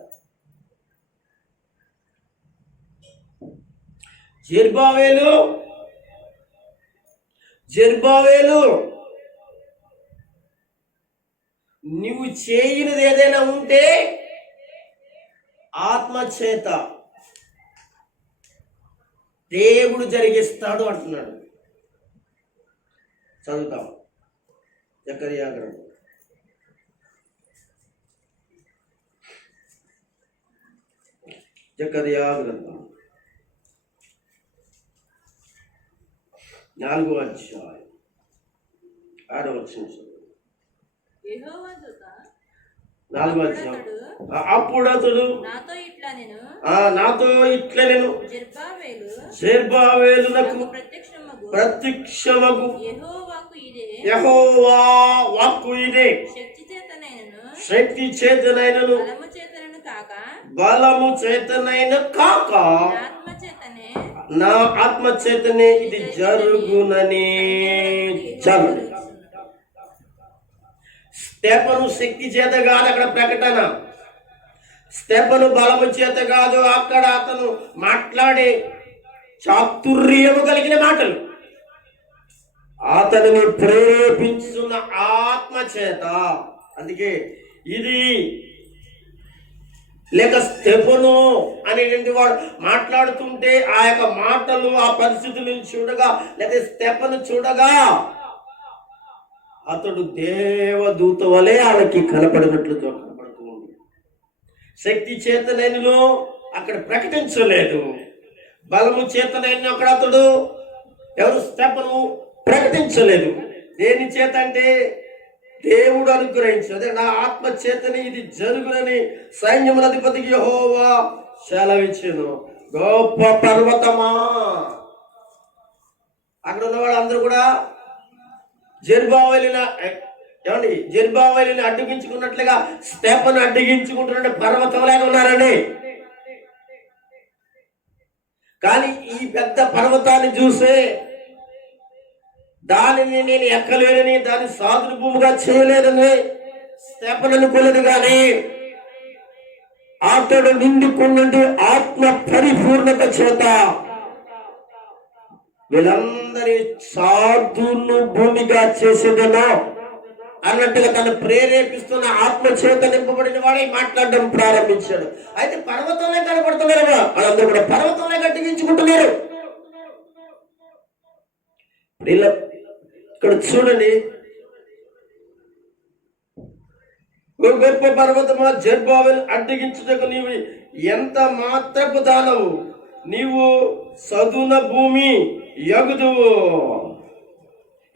జెరుబ్బాబెలు నువ్వు చేయనిది ఏదైనా ఉంటే ఆత్మచేత దేవుడు జరిగిస్తాడు అంటున్నాడు. చదువుతాం జకరియా గ్రంథం. జకరియా గ్రంథం 4వ అధ్యాయం 6వ వచనం. 4వ అధ్యాయం. అప్పుడు అతడు నాతో ఇట్లా నేను జెరుబ్బాబెలునకు ప్రత్యక్షమగు యెహోవా వాక్కు ఇదే, శక్తి చేతనైనను బలము చేతనైన కాక నా ఆత్మ చేతనే ఇది జరుగునని. చాలు. స్తెఫను శక్తి చేత కాదు అక్కడ ప్రకటన, స్తెఫను బలము చేత కాదు అక్కడ అతను మాట్లాడే చాతుర్యము కలిగిన మాటలు, అతనిని ప్రేరేపించుతున్న ఆత్మ చేత. అందుకే ఇది లేక స్తెఫను అనేటువంటి వాడు మాట్లాడుతుంటే ఆ యొక్క మాటలు ఆ పరిస్థితులను చూడగా, లేక స్తెఫను చూడగా అతడు దేవదూత వలె వాళ్ళకి కనపడినట్లు కనపడుతూ ఉంది. శక్తి చేతనైనను అక్కడ ప్రకటించలేదు, బలము చేతనైన అక్కడ అతడు ఎవరు స్తెఫను ప్రకటించలేదు. దేని చేత అంటే దేవుడు అనుగ్రహించు. అదే నా ఆత్మ చేతని ఇది జరుగునని సైన్యముల అధిపతికి యెహోవా సెలవిచ్చెను. గొప్ప పర్వతమా. అక్కడ ఉన్నవాడు అందరూ కూడా జెరుబ్బాబెలుని అడ్డగించుకున్నట్లుగా స్తెఫను అడ్డగించుకుంటున్న పర్వతం లాగా ఉన్నారండి. కానీ ఈ పెద్ద పర్వతాన్ని చూసే దానిని నేను ఎక్కలేదని, దాన్ని సాధుల భూమిగా చేయలేదని స్తెఫను అనుకోలేదు. కానీ అతడు నిండుకున్నది ఆత్మ పరిపూర్ణత చేత వీళ్ళందరి సాధును భూమిగా చేసేదనో అన్నట్టుగా తను ప్రేరేపిస్తున్న ఆత్మ చేత నింపబడిన వాడే మాట్లాడడం ప్రారంభించాడు. అయితే పర్వతంలో కనపడుతున్నారు, వాళ్ళందరూ కూడా పర్వతంలో కట్టించుకుంటున్నారు. ఇక్కడ చూడండి, గొప్ప పర్వతమా జెరుబ్బాబెలు అడ్డగించుటకు నీవు ఎంత మాత్రపు దానవు, నీవు సదున భూమి ఎగుదువు.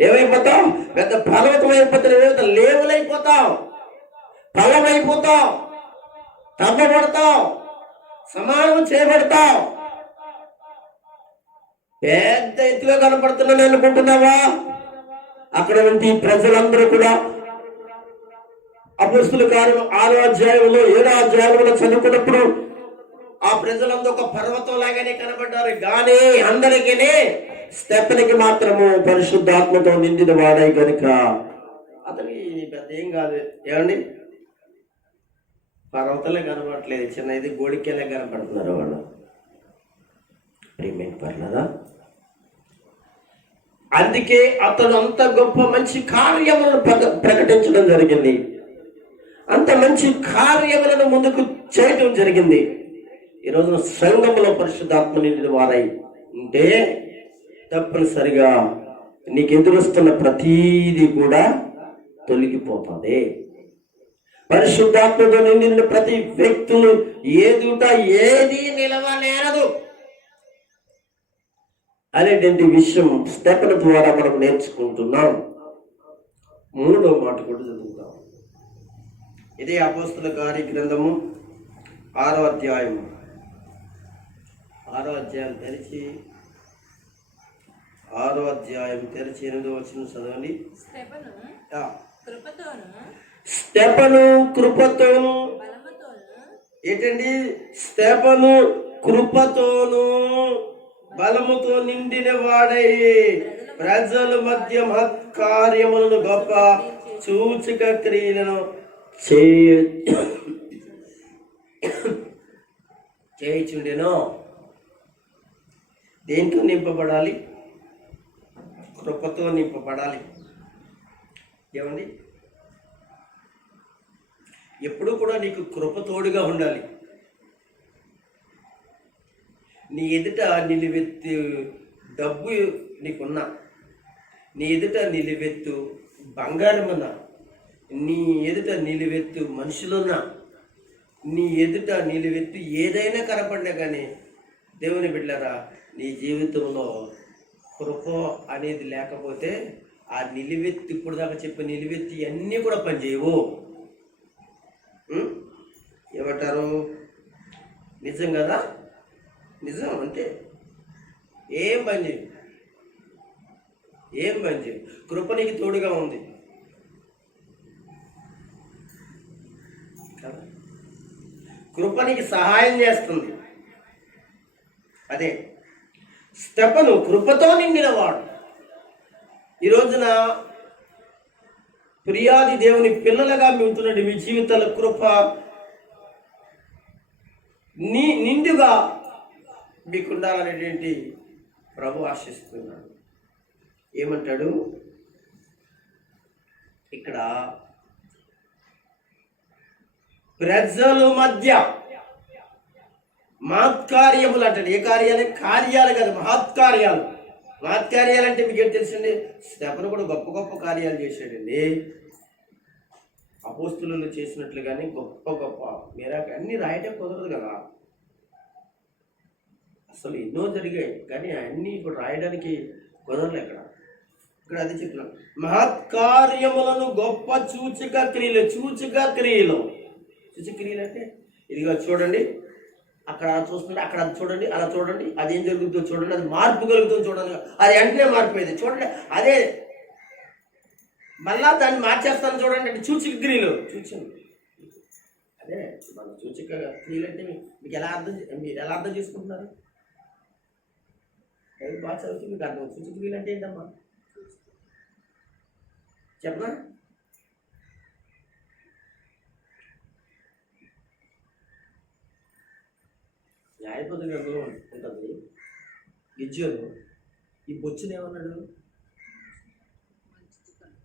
ఏమైపోతావు? పెద్ద పర్వతం అయిపోతావు, లేవులైపోతావు, ఫలమైపోతావు, తగ్గబడతావు, సమానం చేయబడతావు. పెద్ద ఎత్తుగా కనపడుతున్నాను అనుకుంటున్నావా? అక్కడ నుండి ప్రజలందరూ కూడా అపొస్తలుల కార్యం 6వ అధ్యాయంలో 7వ అధ్యాయంలో చదువుకున్నప్పుడు ఆ ప్రజలందరూ ఒక పర్వతం లాగానే కనబడ్డారు. కానీ అందరికీ స్తెఫనుకి మాత్రము పరిశుద్ధాత్మతో నిండిన వాడాయి కనుక అతనికి పెద్ద ఏం కాదు. ఏమండి, పర్వతలే కనబడట్లేదు, చిన్న ఇది గోడికెళ్ళే కనపడుతున్నారు వాళ్ళు. ప్రియమైన పర్లేదా? అందుకే అతడు అంత గొప్ప మంచి కార్యములను ప్రకటించడం జరిగింది, అంత మంచి కార్యములను ముందుకు చేయటం జరిగింది. ఈ రోజున సంఘంలో పరిశుద్ధాత్మ నిండిన వారై ఉంటే తప్పనిసరిగా నీకు ఎదురొస్తున్న ప్రతీది కూడా తొలగిపోతుంది. పరిశుద్ధాత్మతో నిండిన ప్రతి వ్యక్తులు ఏదుట ఏది నిలవలేరదు అనేటువంటి విషయం స్తెఫను ద్వారా మనం నేర్చుకుంటున్నాం. 3వ మాట కూడా చదువుతాం. ఇదే అపోస్తలుల కార్య గ్రంథము 6వ అధ్యాయం తెరిచి 6వ అధ్యాయం తెరిచి 8వ వచనం చదవండి. స్తెఫను కృపతోను, ఏంటండి? స్తెఫను కృపతోను బలముతో నిండిన వాడై ప్రజల మధ్య మహత్కార్యములను గొప్ప సూచక క్రియలను చేయుచుండెను. దేంతో నింపబడాలి? కృపతో నింపబడాలి. ఏమండి, ఎప్పుడు కూడా నీకు కృప తోడుగా ఉండాలి. నీ ఎదుట నిలువెత్తు డబ్బు నీకున్నా, నీ ఎదుట నిలువెత్తు బంగారం ఉన్నా, నీ ఎదుట నిలువెత్తు మనుషులున్నా, నీ ఎదుట నిలువెత్తు ఏదైనా కనపడినా కానీ దేవుని బిడ్డలారా, నీ జీవితంలో కృప అనేది లేకపోతే ఆ నిలువెత్తు, ఇప్పుడు దాకా చెప్పిన నిలువెత్తి అన్నీ కూడా పనిచేయవు. ఏమంటారు? నిజం కదా? నిజం. అంటే ఏం పని చేయవు. కృప నీకు తోడుగా ఉంది కదా, కృప నీకు సహాయం చేస్తుంది. అదే స్తెఫను కృపతో నిండినవాడు. ఈ రోజున ప్రియాది దేవుని పిల్లలుగా ఉంటున్నట్టు మీ జీవితాల కృప నిండుగా మీకు ఉండాలనేటువంటి ప్రభు ఆశిస్తున్నాడు. ఏమంటాడు ఇక్కడ? ప్రజల మధ్య మహత్కార్యములు అంటాడు. ఏ కార్యాలు? కార్యాలు కాదు, మహత్కార్యాలు. మహత్కార్యాలు అంటే మీకు ఏం తెలుసండి? స్తెఫను కూడా గొప్ప గొప్ప కార్యాలు చేశాడండి. అపోస్తులు చేసినట్లుగానే గొప్ప గొప్ప మీరాకి అన్ని రాయటం కుదరదు కదా, అసలు ఎన్నో జరిగాయి కానీ అన్నీ ఇప్పుడు రాయడానికి కుదరలే. ఇక్కడ అది చెప్తున్నాను, మహత్కార్యములను గొప్ప సూచక క్రియలు. సూచక్రియలు అంటే ఇదిగో చూడండి, అక్కడ చూస్తుంటే అక్కడ అది చూడండి, అలా చూడండి, అది ఏం జరుగుతుందో చూడండి, అది మార్పు కలుగుతుందో చూడండి, అది వెంటనే మారిపోయింది చూడండి, అదే మళ్ళా దాన్ని మార్చేస్తాను చూడండి అంటే సూచక క్రియలు. చూచాను అదే మన సూచక క్రియలు అంటే మీకు మీరు ఎలా అర్థం చేసుకుంటున్నారు? బాగా చదివితే మీకు అర్థం. సూచక క్రియలు అంటే ఏంటమ్మా చెప్పనా? న్యాయపతి గ్రంథంలో ఉంటుంది, గిజ్జోను ఈ బొచ్చుని ఏమన్నాడు?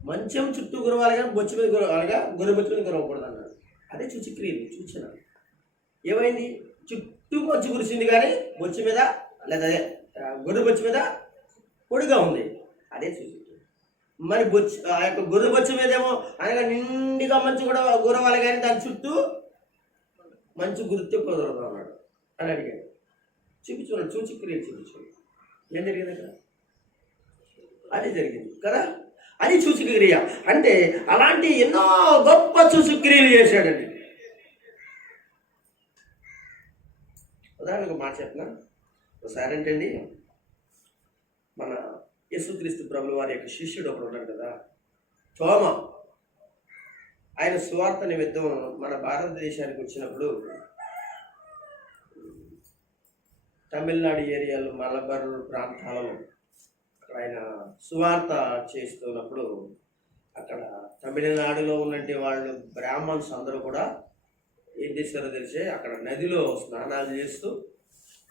మంచం చుట్టూ గురవాలి కానీ బొచ్చు మీద గురవాలిగా, గొర్రె బొచ్చు మీద గురవకూడదు అన్నాడు. అదే సూచక్రియలు. సూచన ఏమైంది? చుట్టూ బొచ్చు కురిసింది కానీ బొచ్చు మీద లేదా గొర్రె బొచ్చు మీద పొడిగా ఉంది. అదే సూచక్రియ. మరి బొచ్చు ఆ యొక్క గొర్రె బొచ్చు మీద ఏమో అనగా నిండుగా మంచు కూడా గురవాలి కానీ దాని చుట్టూ మంచు గుర్తు కుదరదు అన్నాడు అని అడిగాడు. చూపించుకున్నాడు, సూచక్రియ చూపించుకోండి. ఏం జరిగింది అక్కడ? అదే జరిగింది కదా. అది సూచక్రియ అంటే అలాంటి ఎన్నో గొప్ప సూచక్రియలు చేశాడండి. ఉదాహరణకు మాట చెప్పిన ఒకసారి ఏంటండి, మన యేసుక్రీస్తు ప్రభువు వారి యొక్క శిష్యుడు ఒకడు ఉన్నాడు కదా, తోమ. ఆయన సువార్త నిమిత్తం మన భారతదేశానికి వచ్చినప్పుడు తమిళనాడు ఏరియాలో మలబార్ ప్రాంతాలలో ఆయన సువార్త చేస్తున్నప్పుడు అక్కడ తమిళనాడులో ఉన్నట్టు వాళ్ళు బ్రాహ్మణ్స్ అందరూ కూడా ఏం చేశారో తెలిసే అక్కడ నదిలో స్నానాలు చేస్తూ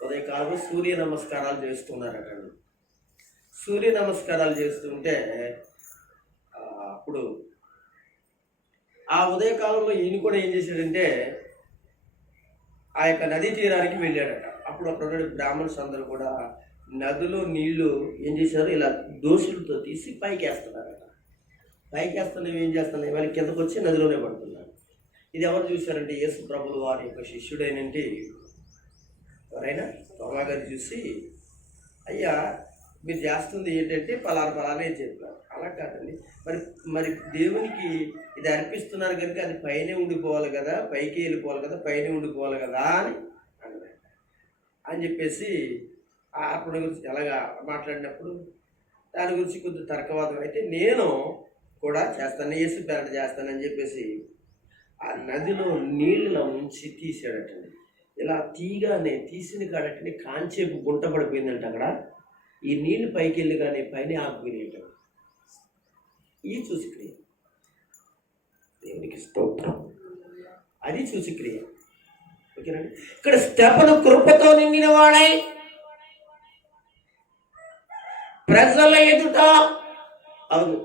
ఉదయకాలం సూర్య నమస్కారాలు చేస్తున్నారట. సూర్య నమస్కారాలు చేస్తుంటే అప్పుడు ఆ ఉదయకాలంలో ఈయన కూడా ఏం చేశాడంటే ఆ యొక్క నదీ తీరానికి వెళ్ళాడట. అప్పుడు అక్కడ బ్రాహ్మణ్స్ అందరూ కూడా నదిలో నీళ్లు ఏం చేశారు, ఇలా దోషులతో తీసి పైకి వేస్తున్నారట. పైకి వేస్తున్నాం ఏం చేస్తున్నాయి, వాళ్ళకి కిందకు వచ్చి నదిలోనే పడుతున్నారు. ఇది ఎవరు చూశారంటే యేసు ప్రభులు వారి యొక్క శిష్యుడైనంటే ఎవరైనా తోమా గారు చూసి, అయ్యా మీరు చేస్తుంది ఏంటంటే పలానే చెప్పారు. అలా కాదండి, మరి దేవునికి ఇది అర్పిస్తున్నారు కనుక అది పైనే ఉండిపోవాలి కదా, పైకి వెళ్ళిపోవాలి కదా, పైనే ఉండిపోవాలి కదా అని చెప్పేసి అప్పుడు గురించి ఎలాగా మాట్లాడినప్పుడు దాని గురించి కొంచెం తర్కవాదం అయితే నేను కూడా చేస్తాను, యేసు పేరట చేస్తానని చెప్పేసి ఆ నదిలో నీళ్ళలో ఉంచి తీసాడటండి. ఇలా తీగానే తీసిన కాడటండి కాంచేపు గుంట పడిపోయిందంట. అక్కడ ఈ నీళ్లు పైకి వెళ్ళి కానీ పైన ఆకుపోయినట. ఈ సూచక్రియ. దేవునికి స్తోత్రం. అది సూచక్రియ. ఓకేనండి. ఇక్కడ స్తెఫను కృపతో నిండిన వాడై ప్రజల ఎదుట, అవును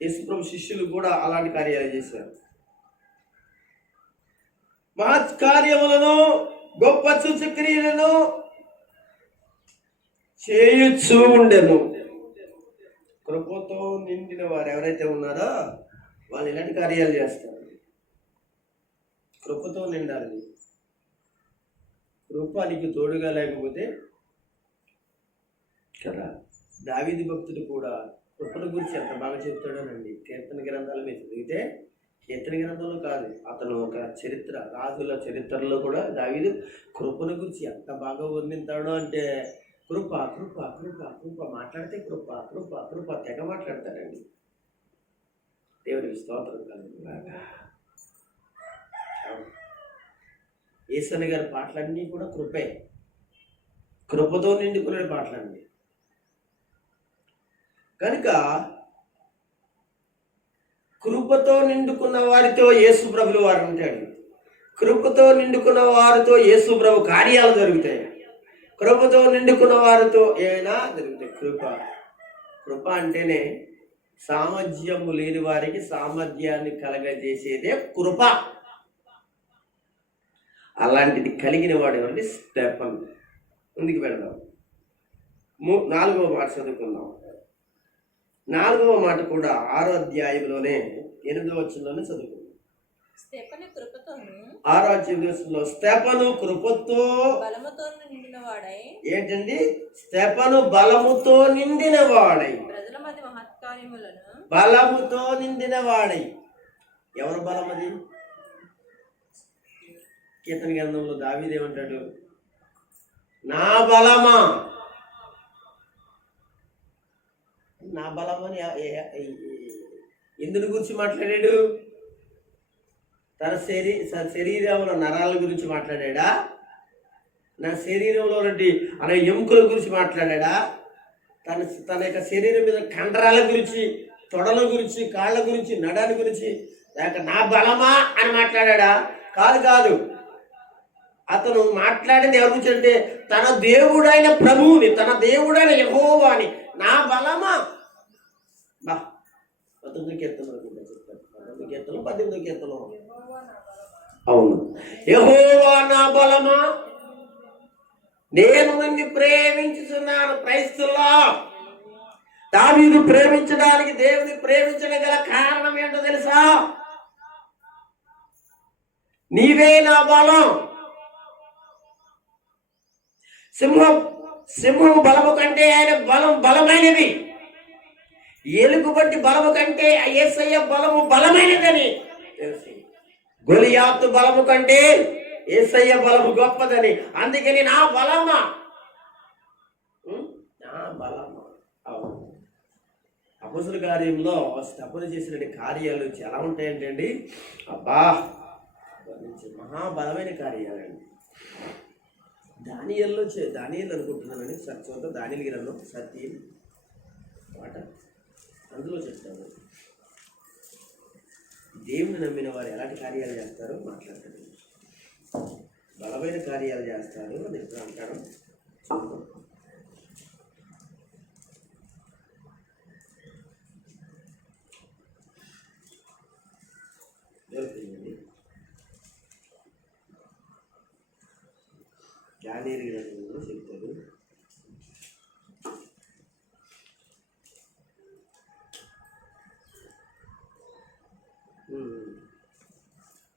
యేసుప్రభు శిష్యులు కూడా అలాంటి కార్యాలు చేశారు. మహత్కార్యములను గొప్ప సూచక్రియలను చేయుచూ ఉండెను. కృపతో నిండిన వారు ఎవరైతే ఉన్నారో వాళ్ళు ఇలాంటి కార్యాలు చేస్తారు. కృపతో నిండాలి. కృప నీకు తోడుగా లేకపోతే కదా. దావీదు భక్తుడు కూడా కృపను గురించి ఎంత బాగా చెప్తాడోనండి. కీర్తన గ్రంథాలు మీరు చదివితే, కీర్తన గ్రంథంలో కాదు, అతను ఒక చరిత్ర, రాజుల చరిత్రలో కూడా దావీదు కృపను గురించి ఎంత బాగా వర్ణిస్తాడో అంటే కృప కృప కృప కృప మాట్లాడితే కృప కృప కృప తెగ మాట్లాడతాడండి. దేవుడికి స్తోత్రం కలుగుగాక. యేసన్న గారి పాటలన్నీ కూడా కృపే. కృపతో నిండుకునే పాటలండి. కనుక కృపతో నిండుకున్న వారితో యేసు ప్రభులు వారు ఉంటాడు. కృపతో నిండుకున్న వారితో యేసు ప్రభు కార్యాలు జరుగుతాయి. కృపతో నిండుకున్న వారితో ఏమైనా జరుగుతాయి. కృప అంటేనే సామర్థ్యము లేని వారికి సామర్థ్యాన్ని కలగజేసేదే కృప. అలాంటిది కలిగిన వాడు ఎవరంటే స్టెఫన్. ముందుకు వెళ్దాం. 4వ మాట చదువుకుందాం. 4వ మాట కూడా 6వ అధ్యాయంలోనే 8వ వచనంలోనే చదువుకుందాం. 6వ అధ్యాయంలో స్టెఫను కృపతో బలముతో నిండిన వాడై, ఏంటండి? స్టెఫను బలముతో నిండిన వాడై, ప్రజల మధ్య మహత్కార్యములను బలముతో నిండిన వాడై. ఎవరు బలమది? కీర్తన గ్రంథంలో దావీదు ఏమంటాడు? నా బలమా, నా బలమని ఎందుని గురించి మాట్లాడాడు? తన శరీరంలో నరాల గురించి మాట్లాడా? నా శరీరంలో అనే ఎముకల గురించి మాట్లాడా? తన యొక్క శరీరం మీద కండరాల గురించి, తొడల గురించి, కాళ్ళ గురించి, నడాల గురించి లేక నా బలమా అని మాట్లాడా? కాదు. అతను మాట్లాడింది ఎవరి గురించి అంటే తన దేవుడైన ప్రభువుని, తన దేవుడైన యెహోవాని. నా బలమా. 19వ కీర్తనలో చెప్తారు. 18వ కీర్తనలో అవును, యెహోవా నా బలమా, నేను నిన్ను ప్రేమించుతున్నాను. క్రైస్తవులా, దావీదు ప్రేమించడానికి, దేవుని ప్రేమించడం గల కారణం ఏంటో తెలుసా? నీవే నా బలం. సింహం బలము కంటే ఆయన బలమైనది. ఎలుగు బట్టి బలము కంటే యేసయ్య బలము బలమైనదని తెలిసి, గొలియాతు బలము కంటే యేసయ్య బలము గొప్పదని. అందుకని నా బలమా, నా బలమా. అవును, అపొస్తలుల కార్యంలో స్తెఫను చేసిన కార్యాలు చాలా ఉంటాయంటండి. అబ్బా, మహాబలమైన కార్యాలండి. దానియేలు అనుకుంటున్నానని చూద్దాం. దానియేలు గ్రంథం సత్యం మాట అందులో చెప్తాను. దేవుని నమ్మిన వారు ఎలాంటి కార్యాలు చేస్తారో మాట్లాడతారు. బలమైన కార్యాలు చేస్తారు అని ఎప్పుడు అంటారు. చూద్దాం. దొరుకుతుందండి. దానియేలు గ్రంథంలో చెప్తారు.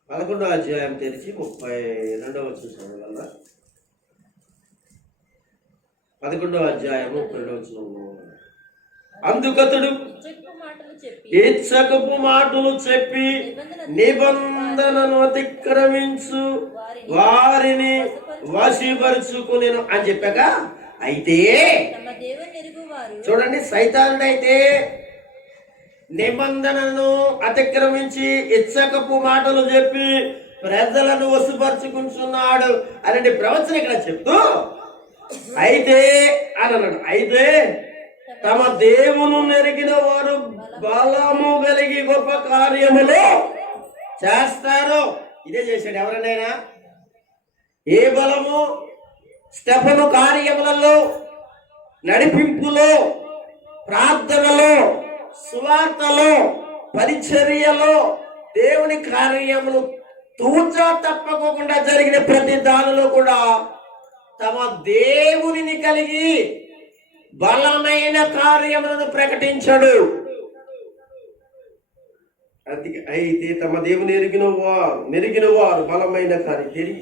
పదకొండవ అధ్యాయం తెరిచి 32వ వచనం చదవగలరా? 11వ అధ్యాయం 32వ వచనంలో, అందుకతడు ఇచ్చకపు మాటలు చెప్పి నిబంధనను అతిక్రమించు వారిని వశీపరుచుకునేను అని చెప్పాక, అయితే చూడండి, సైతానుడైతే నిబంధనను అతిక్రమించి ఇచ్చకపు మాటలు చెప్పి ప్రజలను వశపరుచుకుంటున్నాడు అనే ప్రవచనం ఇక్కడ చెప్తూ, అయితే అని అన్నాడు. అయితే తమ దేవుని నెరిగిన వారు బలము కలిగి గొప్ప కార్యములు చేస్తారు. ఇదే చేశాడు. ఎవరినైనా ఏ బలము? స్టెఫను కార్యములలో, నడిపింపులో, ప్రార్థనలో, సువార్తలో, పరిచర్యలో, దేవుని కార్యములు తూచా తప్పకుండా జరిగిన ప్రతి దానిలో కూడా తమ దేవునిని కలిగి బలమైన కార్యములను ప్రకటించడు. అయితే తమ దేవుని నెరిగిన వారు బలమైన కార్యం.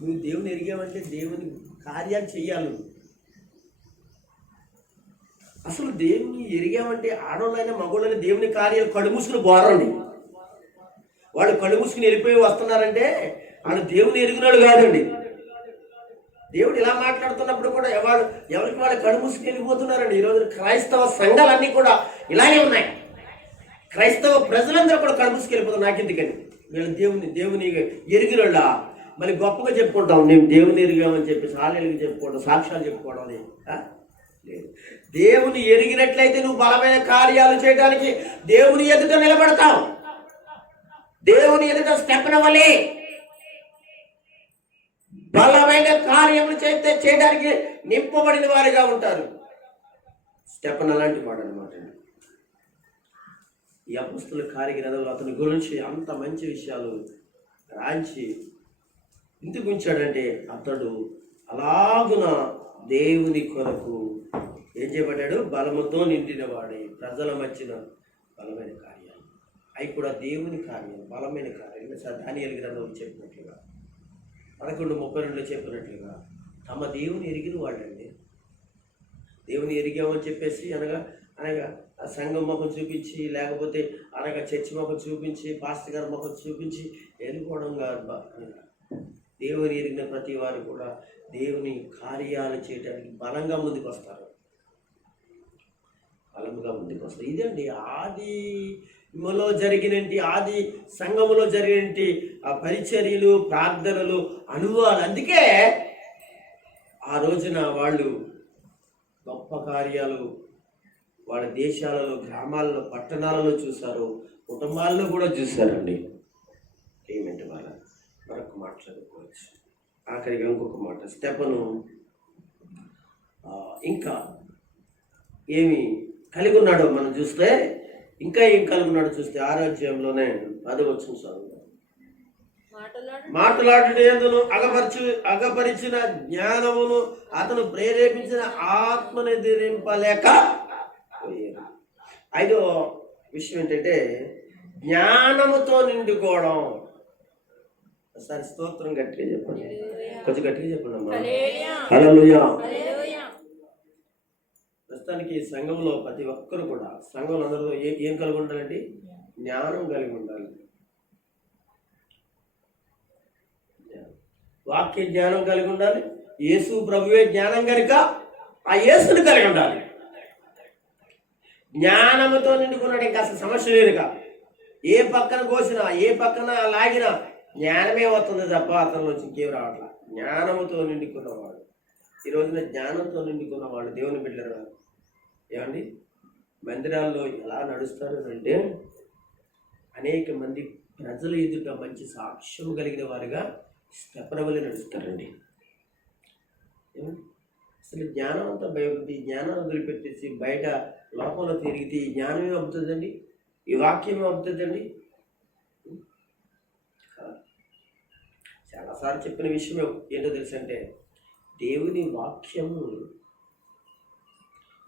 నువ్వు దేవుని ఎరిగావంటే దేవుని కార్యాలు చెయ్యాలి. అసలు దేవుని ఎరిగామంటే ఆడవాళ్ళైనా మగవాళ్ళైనా దేవుని కార్యాలు కడుమూసుకుని పోరండి. వాడు కడుమూసుకుని వెళ్ళిపోయి వస్తున్నారంటే వాళ్ళు దేవుని ఎరిగినాడు కాదండి. దేవుడు ఇలా మాట్లాడుతున్నప్పుడు కూడా ఎవరికి వాళ్ళు కడుమూసుకుని వెళ్ళిపోతున్నారండి. ఈరోజు క్రైస్తవ సంఘాలన్నీ కూడా ఇలానే ఉన్నాయి. క్రైస్తవ ప్రజలందరూ కూడా కడుమూసుకు వెళ్ళిపోతున్నారు. నాకెందుకని వీళ్ళు దేవుని ఎరిగినోళ్ళ. మళ్ళీ గొప్పగా చెప్పుకుంటాం, మేము దేవుని ఎరిగామని చెప్పేసి హాలేలుగా చెప్పుకోవడం, సాక్ష్యాలు చెప్పుకోవడం అది లేదు. దేవుని ఎరిగినట్లయితే నువ్వు బలమైన కార్యాలు చేయడానికి దేవుని ఎదుట నిలబడతావు. దేవుని ఎదుట స్టెప్పనవలే బలమైన కార్యములు చేయడానికి నింపబడిన వారిగా ఉంటారు. స్టెఫన్ అలాంటి మాట అనమాట. ఈ అపొస్తలుల కార్యగ్రంథంలో అతని గురించి అంత మంచి విషయాలు రాంచి ఇంటికి ఉంచాడంటే అతడు అలాగున దేవుని కొరకు ఏం చేయబడ్డాడు? బలముతో నిండిన వాడై ప్రజల మధ్యన బలమైన కార్యాలు అవి కూడా దేవుని కార్యాలు, బలమైన కార్యాలు. దానియేలు గ్రంథంలో చెప్పినట్లుగా 11:32 చెప్పినట్లుగా తమ దేవుని ఎరిగిన వాళ్ళండి. దేవుని ఎరిగామని చెప్పేసి అనగా ఆ సంఘం మొఖం చూపించి, లేకపోతే అనగా చర్చి మొఖం చూపించి, పాస్టర్ గారి మొఖం చూపించి వెళ్ళిపోవడం కాదు. దేవుని ఎరిగిన ప్రతి వారు కూడా దేవుని కార్యాలు చేయడానికి బలంగా ముందుకు వస్తారు. ఇదండి ఆదిలో జరిగినటి, ఆది సంఘములో జరిగినటి ఆ పరిచర్యలు, ప్రార్థనలు, అనుభవాలు. అందుకే ఆ రోజున వాళ్ళు గొప్ప కార్యాలు వాళ్ళ దేశాలలో, గ్రామాలలో, పట్టణాలలో చూశారు, కుటుంబాల్లో కూడా చూశారండి. ఏమిటి మరొక మాట చదువుకోవచ్చు. ఆఖరిగా ఇంకొక మాట, స్టెఫను ఇంకా ఏమి కలిగి ఉన్నాడో మనం చూస్తే, ఇంకా ఏం కలిగి ఉన్నాడో చూస్తే 6వ అధ్యాయంలోనే 10వ వచనం చదువుతాం. మాట్లాడుటయందును అగపరిచిన జ్ఞానమును అతను ప్రేరేపించిన ఆత్మను ఎదిరింపలేక. 5వ విషయం ఏంటంటే జ్ఞానముతో నిండుకోవడం. ఒకసారి స్తోత్రం గట్టిగా చెప్పండి, కొంచెం గట్టిగా చెప్పండి అమ్మా. హల్లెలూయా. ప్రస్తుతానికి సంఘంలో ప్రతి ఒక్కరు కూడా, సంఘంలో అందరూ ఏం కలిగి ఉండాలండి? జ్ఞానం కలిగి ఉండాలి. వాక్య జ్ఞానం కలిగి ఉండాలి. యేసు ప్రభువే జ్ఞానం కనుక ఆ యేసుని కలిగి ఉండాలి. జ్ఞానముతో నిండుకున్నాడు, ఇంకా అసలు సమస్య లేదుగా. ఏ పక్కన కోసినా, ఏ పక్కన లాగినా జ్ఞానమే వస్తుంది తప్ప అతనిలోంచి ఇంకేం రావట్లా. జ్ఞానముతో నిండుకున్నవాడు, ఈ రోజున జ్ఞానంతో నిండుకున్నవాడు దేవుని బిడ్డలు ఏమండి మందిరాల్లో ఎలా నడుస్తారు అంటే, అనేక మంది ప్రజల ఎదుట మంచి సాక్ష్యం కలిగిన వారుగా స్టెఫను నడుస్తారండి. అసలు జ్ఞానం అంతా భయపడి, జ్ఞానం వదిలిపెట్టేసి బయట లోకంలో తిరిగితే ఈ జ్ఞానమే అబ్బుతుందండి, ఈ వాక్యమే అబ్బుతుందండి. చాలాసార్లు చెప్పిన విషయం ఏంటో తెలుసంటే, దేవుని వాక్యము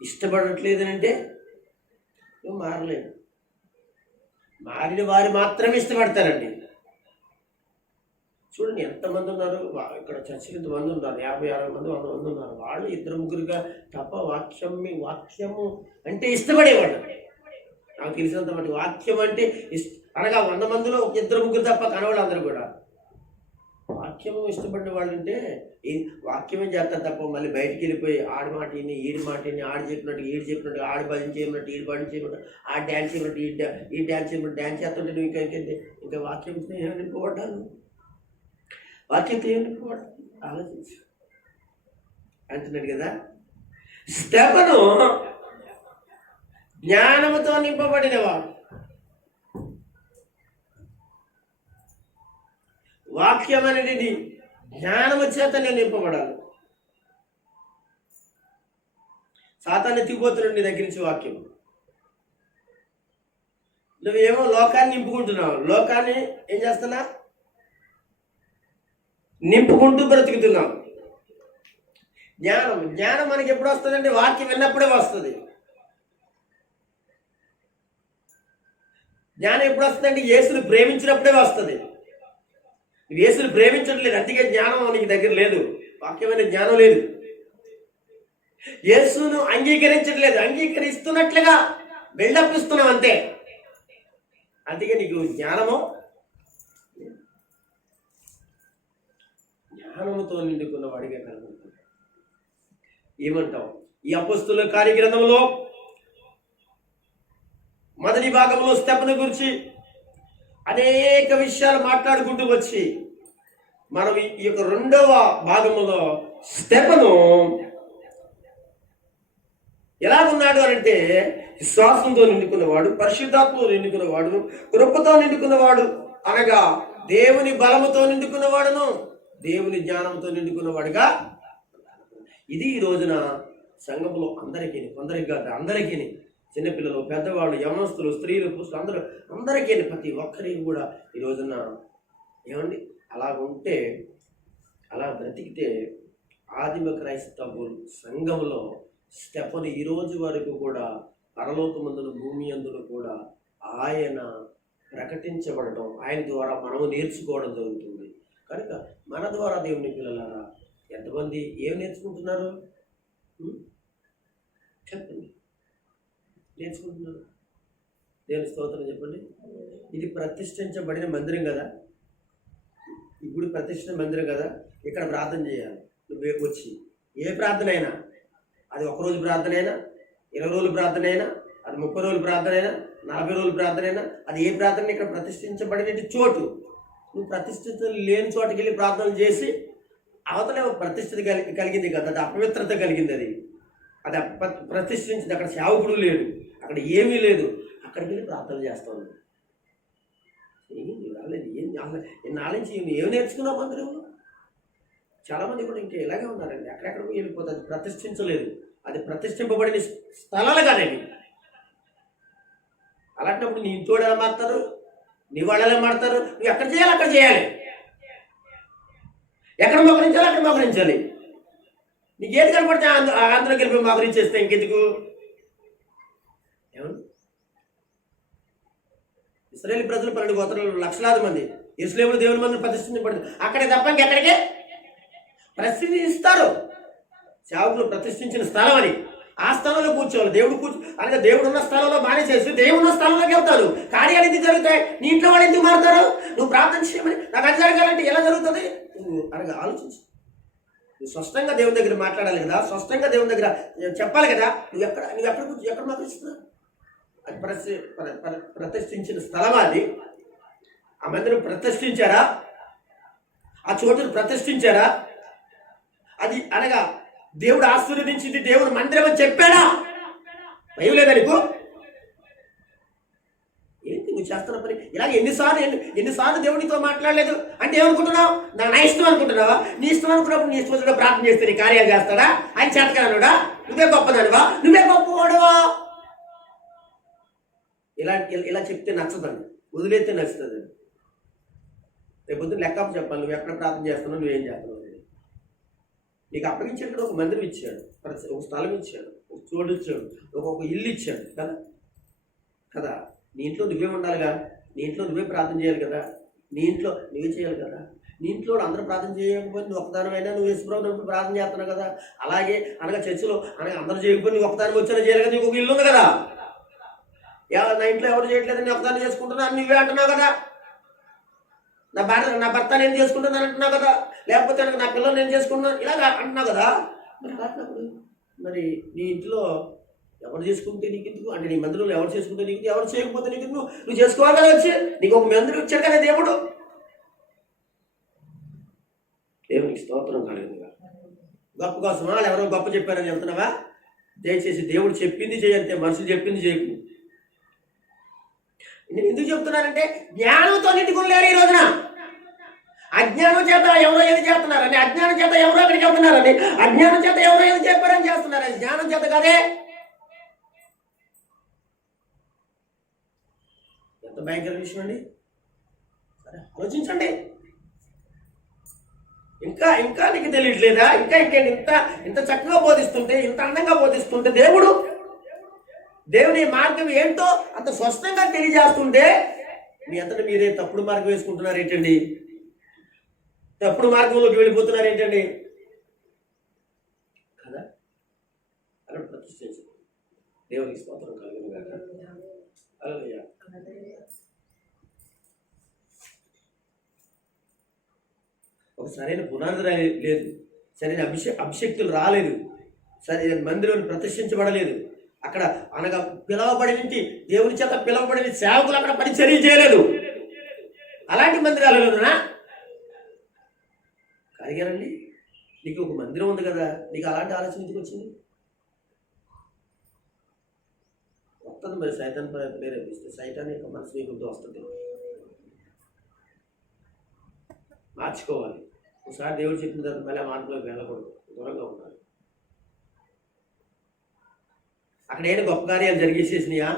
ఇష్టపడట్లేదనంటే నువ్వు మారలేదు. మారిన వారు మాత్రమే ఇష్టపడతారండి. చూడండి ఎంతమంది ఉన్నారు ఇక్కడ చర్చలు, ఇంతమంది ఉన్నారు, 50-60 మంది 100 మంది ఉన్నారు. వాళ్ళు 2-3 తప్ప వాక్యము అంటే ఇష్టపడేవాడు. నాకు తెలిసినంత మట్టి వాక్యం అంటే అనగా 100 మందిలో 2-3 తప్ప కనవాళ్ళు అందరూ కూడా వాక్యము ఇష్టపడిన వాళ్ళు. అంటే ఈ వాక్యమే చేస్తారు తప్ప మళ్ళీ బయటికి వెళ్ళిపోయి ఆడి మాటిని, ఈడి మాటిని, ఆడి చెప్పినట్టు ఆడి భజన చేయమన్నట్టు, ఈడి భజన చేయమంటే, ఆ డ్యాన్స్ చేయమంటే, ఈ డ్యాన్స్ చేయమంటే, డ్యాన్స్ చేస్తుంటే నువ్వు ఇంకా వాక్యం ఏమని పోవడాను, వాక్యంతో ఏమని పోవడం ఆలోచించు అంటున్నాడు కదా. స్టెఫను జ్ఞానముతో నింపబడినవాడు, వాక్యం అనేది జ్ఞానము చేత నేను నింపబడాలి. సాతాన్ని ఎత్తిపోతున్నాడు నీ దగ్గర నుంచి వాక్యం. నువ్వేమో లోకాన్ని నింపుకుంటున్నావు, లోకాన్ని ఏం చేస్తున్నా నింపుకుంటూ బ్రతుకుతున్నావు. జ్ఞానం మనకి ఎప్పుడు వస్తుందంటే వాక్యం విన్నప్పుడే వస్తుంది. జ్ఞానం ఎప్పుడు వస్తుందంటే యేసుని ప్రేమించినప్పుడే వస్తుంది. నువ్వు యేసుని ప్రేమించట్లేదు, అందుకే జ్ఞానం నీకు దగ్గర లేదు, వాక్యమైన జ్ఞానం లేదు. యేసును అంగీకరించట్లేదు, అంగీకరిస్తున్నట్లుగా బిల్డప్ ఇస్తున్నావు అంతే, అందుకే నీకు జ్ఞానముతో నిండుకున్న వాడిగా కనుగొంటున్నాడు. ఏమంటావు? ఈ అపొస్తలుల కార్యగ్రంథంలో మొదటి భాగంలో స్టెఫను గురించి అనేక విషయాలు మాట్లాడుకుంటూ వచ్చి మనం ఈ యొక్క రెండవ భాగంలో స్టెఫను ఎలాగున్నాడు అనంటే విశ్వాసంతో నిండుకున్నవాడు, పరిశుద్ధాత్మతో నిండుకున్నవాడు, కృపతో నిండుకున్నవాడు, అనగా దేవుని బలముతో నిండుకున్నవాడును, దేవుని జ్ఞానంతో నిండుకున్నవాడుగా. ఇది ఈ రోజున సంఘంలో అందరికీ, కొందరికి కాదు అందరికీ, చిన్నపిల్లలు, పెద్దవాళ్ళు, యవనస్తులు, స్త్రీలు, పురుషులు అందరికీ, ప్రతి ఒక్కరికి కూడా ఈ రోజున ఏమండి అలా ఉంటే, అలా బ్రతికితే ఆదిమ క్రైస్తవ సంఘంలో స్టెఫను ఈ రోజు వరకు కూడా పరలోకమందును భూమి అందును కూడా ఆయన ప్రకటించబడటం, ఆయన ద్వారా మనము నేర్చుకోవడం జరుగుతుంది. కనుక మన ద్వారా దేవుని పిల్లలారా ఎంతమంది ఏం నేర్చుకుంటున్నారు చెప్పండి? నేర్చుకుంటున్నారు. దేవుని స్తోత్రం చెప్పండి. ఇది ప్రతిష్ఠించబడిన మందిరం కదా, ఈ గుడి ప్రతిష్ఠిత మందిరం కదా, ఇక్కడ ప్రార్థన చేయాలి. నువ్వు వచ్చి ఏ ప్రార్థన అయినా, అది 1 రోజు ప్రార్థన అయినా, 20 రోజుల ప్రార్థన అయినా, అది 30 రోజుల ప్రార్థన అయినా, 40 రోజుల ప్రార్థన అయినా, అది ఏ ప్రార్థన ఇక్కడ ప్రతిష్ఠించబడిన చోటు. నువ్వు ప్రతిష్ఠిత లేని చోటుకి వెళ్ళి ప్రార్థనలు చేసి అవతల ప్రతిష్ఠిత కలిగింది కదా, అది అపవిత్రత కలిగింది. అది ప్రతిష్ఠించింది. అక్కడ సేవకుడు లేడు, అక్కడ ఏమీ లేదు, అక్కడికి వెళ్ళి ప్రార్థనలు చేస్తావు. ఏం నాలుంచి ఏమి నేర్చుకున్నావు మందిరంలో? చాలామంది కూడా ఇంకా ఇలాగే ఉన్నారండి, అక్కడెక్కడికి వెళ్ళిపోతే అది ప్రతిష్ఠించలేదు, అది ప్రతిష్ఠింపబడిన స్థలాలు కాదండి. అలాంటప్పుడు నీ ఇంటోడు ఎలా మారుతారు, నీ వాళ్ళు ఎలా మారుతారు? నువ్వు ఎక్కడ చేయాలి అక్కడ చేయాలి, ఎక్కడ మోకరించాలి అక్కడ మోకరించాలి. నీకేది కనపడితే అందులోకి వెళ్ళిపోయి మోకరించేస్తే ఇంకెందుకు? ఏమన్నా ఇశ్రాయేలు ప్రజలు 12 గోత్రాలు, లక్షలాది మంది యెరూషలేములో దేవుని మందిరం ప్రతిష్ఠించబడింది. అక్కడే తప్ప ఇంకెక్కడికే ప్రతిష్ఠిస్తారు. సేవకులు ప్రతిష్ఠించిన స్థలం అని, ఆ స్థలంలో కూర్చోవాలి. అనగా దేవుడు ఉన్న స్థలంలో బాగానే చేసి దేవుడు ఉన్న స్థలంలోకి వెళ్తారు. కార్యాలు ఎందుకు జరుగుతాయి? నీ ఇంట్లో వాళ్ళు ఎందుకు మారుతారు? నువ్వు ప్రార్థన చేయమని నాకు అది జరగాలంటే ఎలా జరుగుతుంది? నువ్వు అనగా ఆలోచించు. నువ్వు స్పష్టంగా దేవుని దగ్గర మాట్లాడాలి కదా, స్పష్టంగా దేవుని దగ్గర చెప్పాలి కదా. నువ్వు ఎక్కడ మాట్లాడుతున్నావు? అది ప్రతిష్ఠించిన స్థలం. అది ఆ మందిరం ప్రతిష్ఠించారా? ఆ చోటును ప్రతిష్ఠించారా? అది అనగా దేవుడు ఆశీర్వదించింది దేవుడు మందిరం అని చెప్పాడా? భయం లేదా నీకు? ఏంటి నువ్వు చేస్తున్న పని? ఇలాగ ఎన్నిసార్లు దేవునితో మాట్లాడలేదు అంటే ఏమనుకుంటున్నావు? నా ఇష్టం అనుకుంటున్నావా? నీ ఇష్టం అనుకున్నప్పుడు నీ ఇష్టం ప్రార్థన చేస్తే నీ కార్యాలు చేస్తాడా? ఆయన చేతకానుడా? నువ్వే గొప్పదానివా? నువ్వే గొప్పవాడువా? ఇలా చెప్తే నచ్చదండి, వదిలేస్తే నచ్చుతుంది. రేపు పొద్దున్న లెక్క చెప్పాలి, నువ్వు ఎక్కడ ప్రార్థన చేస్తున్నావు, నువ్వేం చేస్తున్నావు. నీకు అప్పగించాడు, ఒక మందిరం ఇచ్చాడు, ఒక స్థలం ఇచ్చాడు, ఒక చోటు ఇచ్చాడు, ఒక ఇల్లు ఇచ్చాడు కదా. నీ ఇంట్లో నువ్వే ఉండాలిగా, నీ ఇంట్లో నువ్వే ప్రార్థన చేయాలి కదా, నీ ఇంట్లో నువ్వే చేయాలి కదా. నీ ఇంట్లో అందరూ ప్రార్థన చేయకపోతే నువ్వు ఒకదానివైనా నువ్వు యేసుప్రభువుని ప్రార్థన చేస్తున్నావు కదా. అలాగే అనగా చర్చిలో అనగా అందరూ చేయకపోతే నువ్వు ఒకదానికి వచ్చానో చేయాలి కదా. నీకు ఒక ఇల్లు ఉంది కదా. నా ఇంట్లో ఎవరు చేయట్లేదని ఒకదాన్ని చేసుకుంటున్నా అని నువ్వే అంటున్నావు కదా. నా భర్త నేను చేసుకుంటున్నాను అంటున్నావు కదా, లేకపోతే నా పిల్లలు నేను చేసుకుంటున్నాను ఇలాగ అంటున్నావు కదా. మరి నీ ఇంట్లో ఎవరు చేసుకుంటే నీకు ఎందుకు? అంటే నీ మందిరంలో ఎవరు చేసుకుంటే నీకు, ఎవరు చేయకపోతే నీకు నువ్వు చేసుకోవాలి కదా. వచ్చి నీకు ఒక మందిరం ఇచ్చాడు కదా దేవుడు. దేవునికి స్తోత్రం కలుగుతుందిగా. గొప్ప కోసం వాళ్ళు ఎవరో గొప్ప చెప్పారని చెప్తున్నావా? దయచేసి దేవుడు చెప్పింది చేయంతే, మనుషులు చెప్పింది చేయకు. నేను ఎందుకు చెప్తున్నానంటే జ్ఞానంతో నిండుకుని ఈ రోజున అజ్ఞానం చేత ఎవరో ఏది చేస్తున్నారని, అజ్ఞానం చేత ఎవరో ఎక్కడికి వెళ్తున్నారని, అజ్ఞానం చేత ఎవరో ఏది చెప్పారని చేస్తున్నారని, జ్ఞానం చేత కదే. ఎంత భయంకర విషయం అండి. సరే ఆలోచించండి. ఇంకా నీకు తెలియట్లేదా? ఇంత చక్కగా బోధిస్తుంటే, ఇంత అందంగా బోధిస్తుంటే, దేవుని మార్గం ఏంటో అంత స్పష్టంగా తెలియజేస్తుంటే మీ అంతటా మీరే తప్పుడు మార్గం వేసుకుంటున్నారు ఏంటండి? తప్పుడు మార్గంలోకి వెళ్ళిపోతున్నారు ఏంటండి కదా. అక్కడ ప్రతిష్ఠించు. దేవునికి స్తోత్రం కలుగును గాక. హల్లెలూయా. ఒక సరైన పునాది లేదు, సరైన అభిషక్తులు రాలేదు, సరైన మందిరం ప్రతిష్ఠించబడలేదు. అక్కడ అనగా పిలవబడిన దేవుని చేత పిలవబడిన సేవకులు అక్కడ పరిచర్య చేయలేదు. అలాంటి మందిరాలలోనా అడిగారండి, నీకు ఒక మందిరం ఉంది కదా, నీకు అలాంటి ఆలోచన ఎందుకు వచ్చింది? వస్తుంది మరి, సైతాన్ ప్రేరేపిస్తే సైతాన్ యొక్క మనసు మీకు వస్తుంది. మార్చుకోవాలి. ఒకసారి దేవుడు చెప్పిన తర్వాత మళ్ళీ ఆ మార్పులోకి వెళ్ళకూడదు, దూరంగా ఉండాలి. అక్కడైనా గొప్ప కార్యాలు జరిగేసేసినాయా?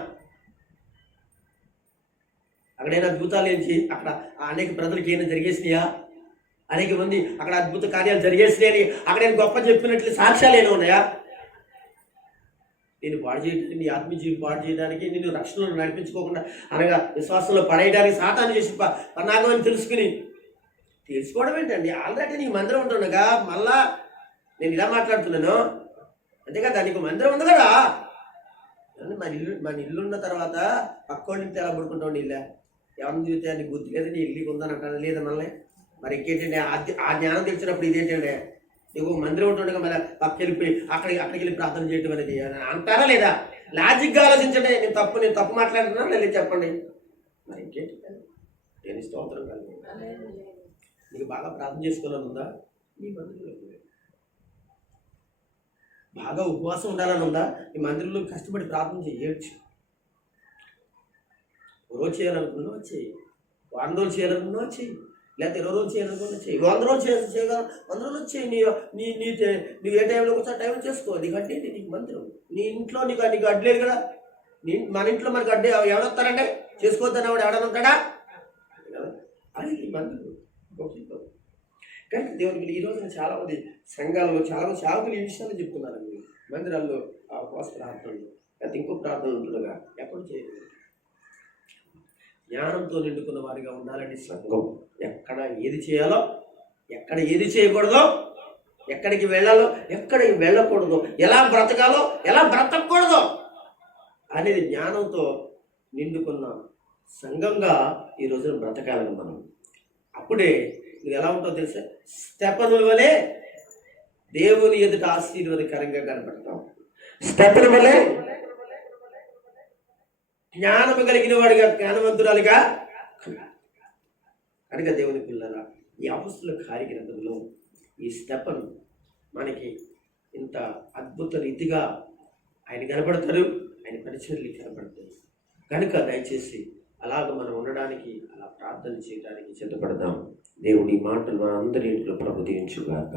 అక్కడైనా అద్భుతాలు ఏంచి అక్కడ అనేక ప్రజలకు ఏమైనా జరిగేసినాయా? అనేక మంది అక్కడ అద్భుత కార్యాలు జరిగేసినాయని అక్కడైనా గొప్ప చెప్పినట్లు సాక్ష్యాలు ఏమైనా ఉన్నాయా? నేను పాడు చేయడానికి, నీ ఆత్మీయ జీవితం పాడు చేయడానికి, నేను రక్షణలో నడిపించుకోకుండా అనగా విశ్వాసంలో పడేయడానికి సాతాను చేసి పన్నాగం అని తెలుసుకోవడం ఏంటండి? ఆల్రెడీ నీకు మందిరం ఉంటుండగా మళ్ళా నేను ఇలా మాట్లాడుతున్నాను అంతేకాదు, నీకు మందిరం ఉంది కదా. మన ఇల్లు ఉన్న తర్వాత పక్కోడి ఇంటి ఎలా పడుకుంటావు? ఇల్లా ఎవరిని చూస్తే నీకు గుర్తు లేదు, నీ ఇల్లుకి ఉందని అంటాను లేదా? మళ్ళీ మరి ఇంకేంటండి ఆ జ్ఞానం తెలిసినప్పుడు ఇదేంటండి? నీకు మందిరం ఉంటుండగా మళ్ళీ పక్కకి వెళ్ళిపోయి అక్కడికి వెళ్ళి ప్రార్థన చేయటం అనేది అంటారా లేదా? లాజిక్గా ఆలోచించండి. నేను తప్పు మాట్లాడుతున్నాను లేదా చెప్పండి. మరి ఇంకేంటి? నేను స్తోత్రం కాదు. నీకు బాగా ప్రార్థన చేసుకోవాలని ఉందా? నీ మందిరంలో బాగా ఉపవాసం ఉండాలని ఉందా? ఈ మందిరంలో కష్టపడి ప్రార్థన చేయొచ్చు. రోజు చేయాలనుకున్నా వచ్చేయి, వారం రోజులు చేయాలనుకున్నా వచ్చేయి, లేకపోతే 20 రోజులు చేయాలనుకున్నా చేయి, 100 రోజులు చేయగల 100 రోజులు వచ్చేయి. నీవు ఏ టైంలో ఒకసారి టైంలో చేసుకో. నీకు అడ్డేంటి? నీకు మందిరం నీ ఇంట్లో నీకు అడ్డలేదు కదా. మన ఇంట్లో మనకు అడ్డే ఎవడొస్తారంటే చేసుకోవద్దని వాడు ఎవడని ఉంటాడా? అది నీ మందిరం. కానీ దేవుడికి ఈ రోజున చాలామంది సంఘాలలో చాలామంది సేవకులు ఈ విషయాలు చెప్తున్నారండి. మందిరాల్లో ఆ ఉపవాస ప్రార్థనలు లేకపోతే ఇంకో ప్రార్థనలు ఉంటుండగా ఎప్పుడు చేయలేదు. జ్ఞానంతో నిండుకున్న వారిగా ఉండాలండి సంఘం. ఎక్కడ ఏది చేయాలో, ఎక్కడ ఏది చేయకూడదో, ఎక్కడికి వెళ్ళాలో, ఎక్కడికి వెళ్ళకూడదో, ఎలా బ్రతకాలో, ఎలా బ్రతకూడదో అనేది జ్ఞానంతో నిండుకున్న సంఘంగా ఈ రోజున బ్రతకాలని మనం. అప్పుడే నువ్వు ఎలా ఉంటుందో తెలుసా? స్టెఫను వలె దేవుని ఎదుట ఆశీర్వాదకరంగా కనపడతాం. స్టెఫను వలె జ్ఞానము కలిగిన వాడిగా, జ్ఞానవంతురాలుగా. కనుక దేవుని పిల్లల ఈ అపొస్తలుల కార్యగ్రంథంలో ఈ స్టెఫను మనకి ఇంత అద్భుత రీతిగా ఆయన కనపడతారు, ఆయన పరిచర్యలు కనపడతాయి. కనుక దయచేసి అలాగ మనం ఉండడానికి, అలా ప్రార్థన చేయడానికి సిద్ధపడదాం. దేవుడి మాటలు మన అందరి ఇంట్లో ప్రభుత్వించుగాక.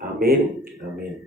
ఆమేన్, ఆమేన్.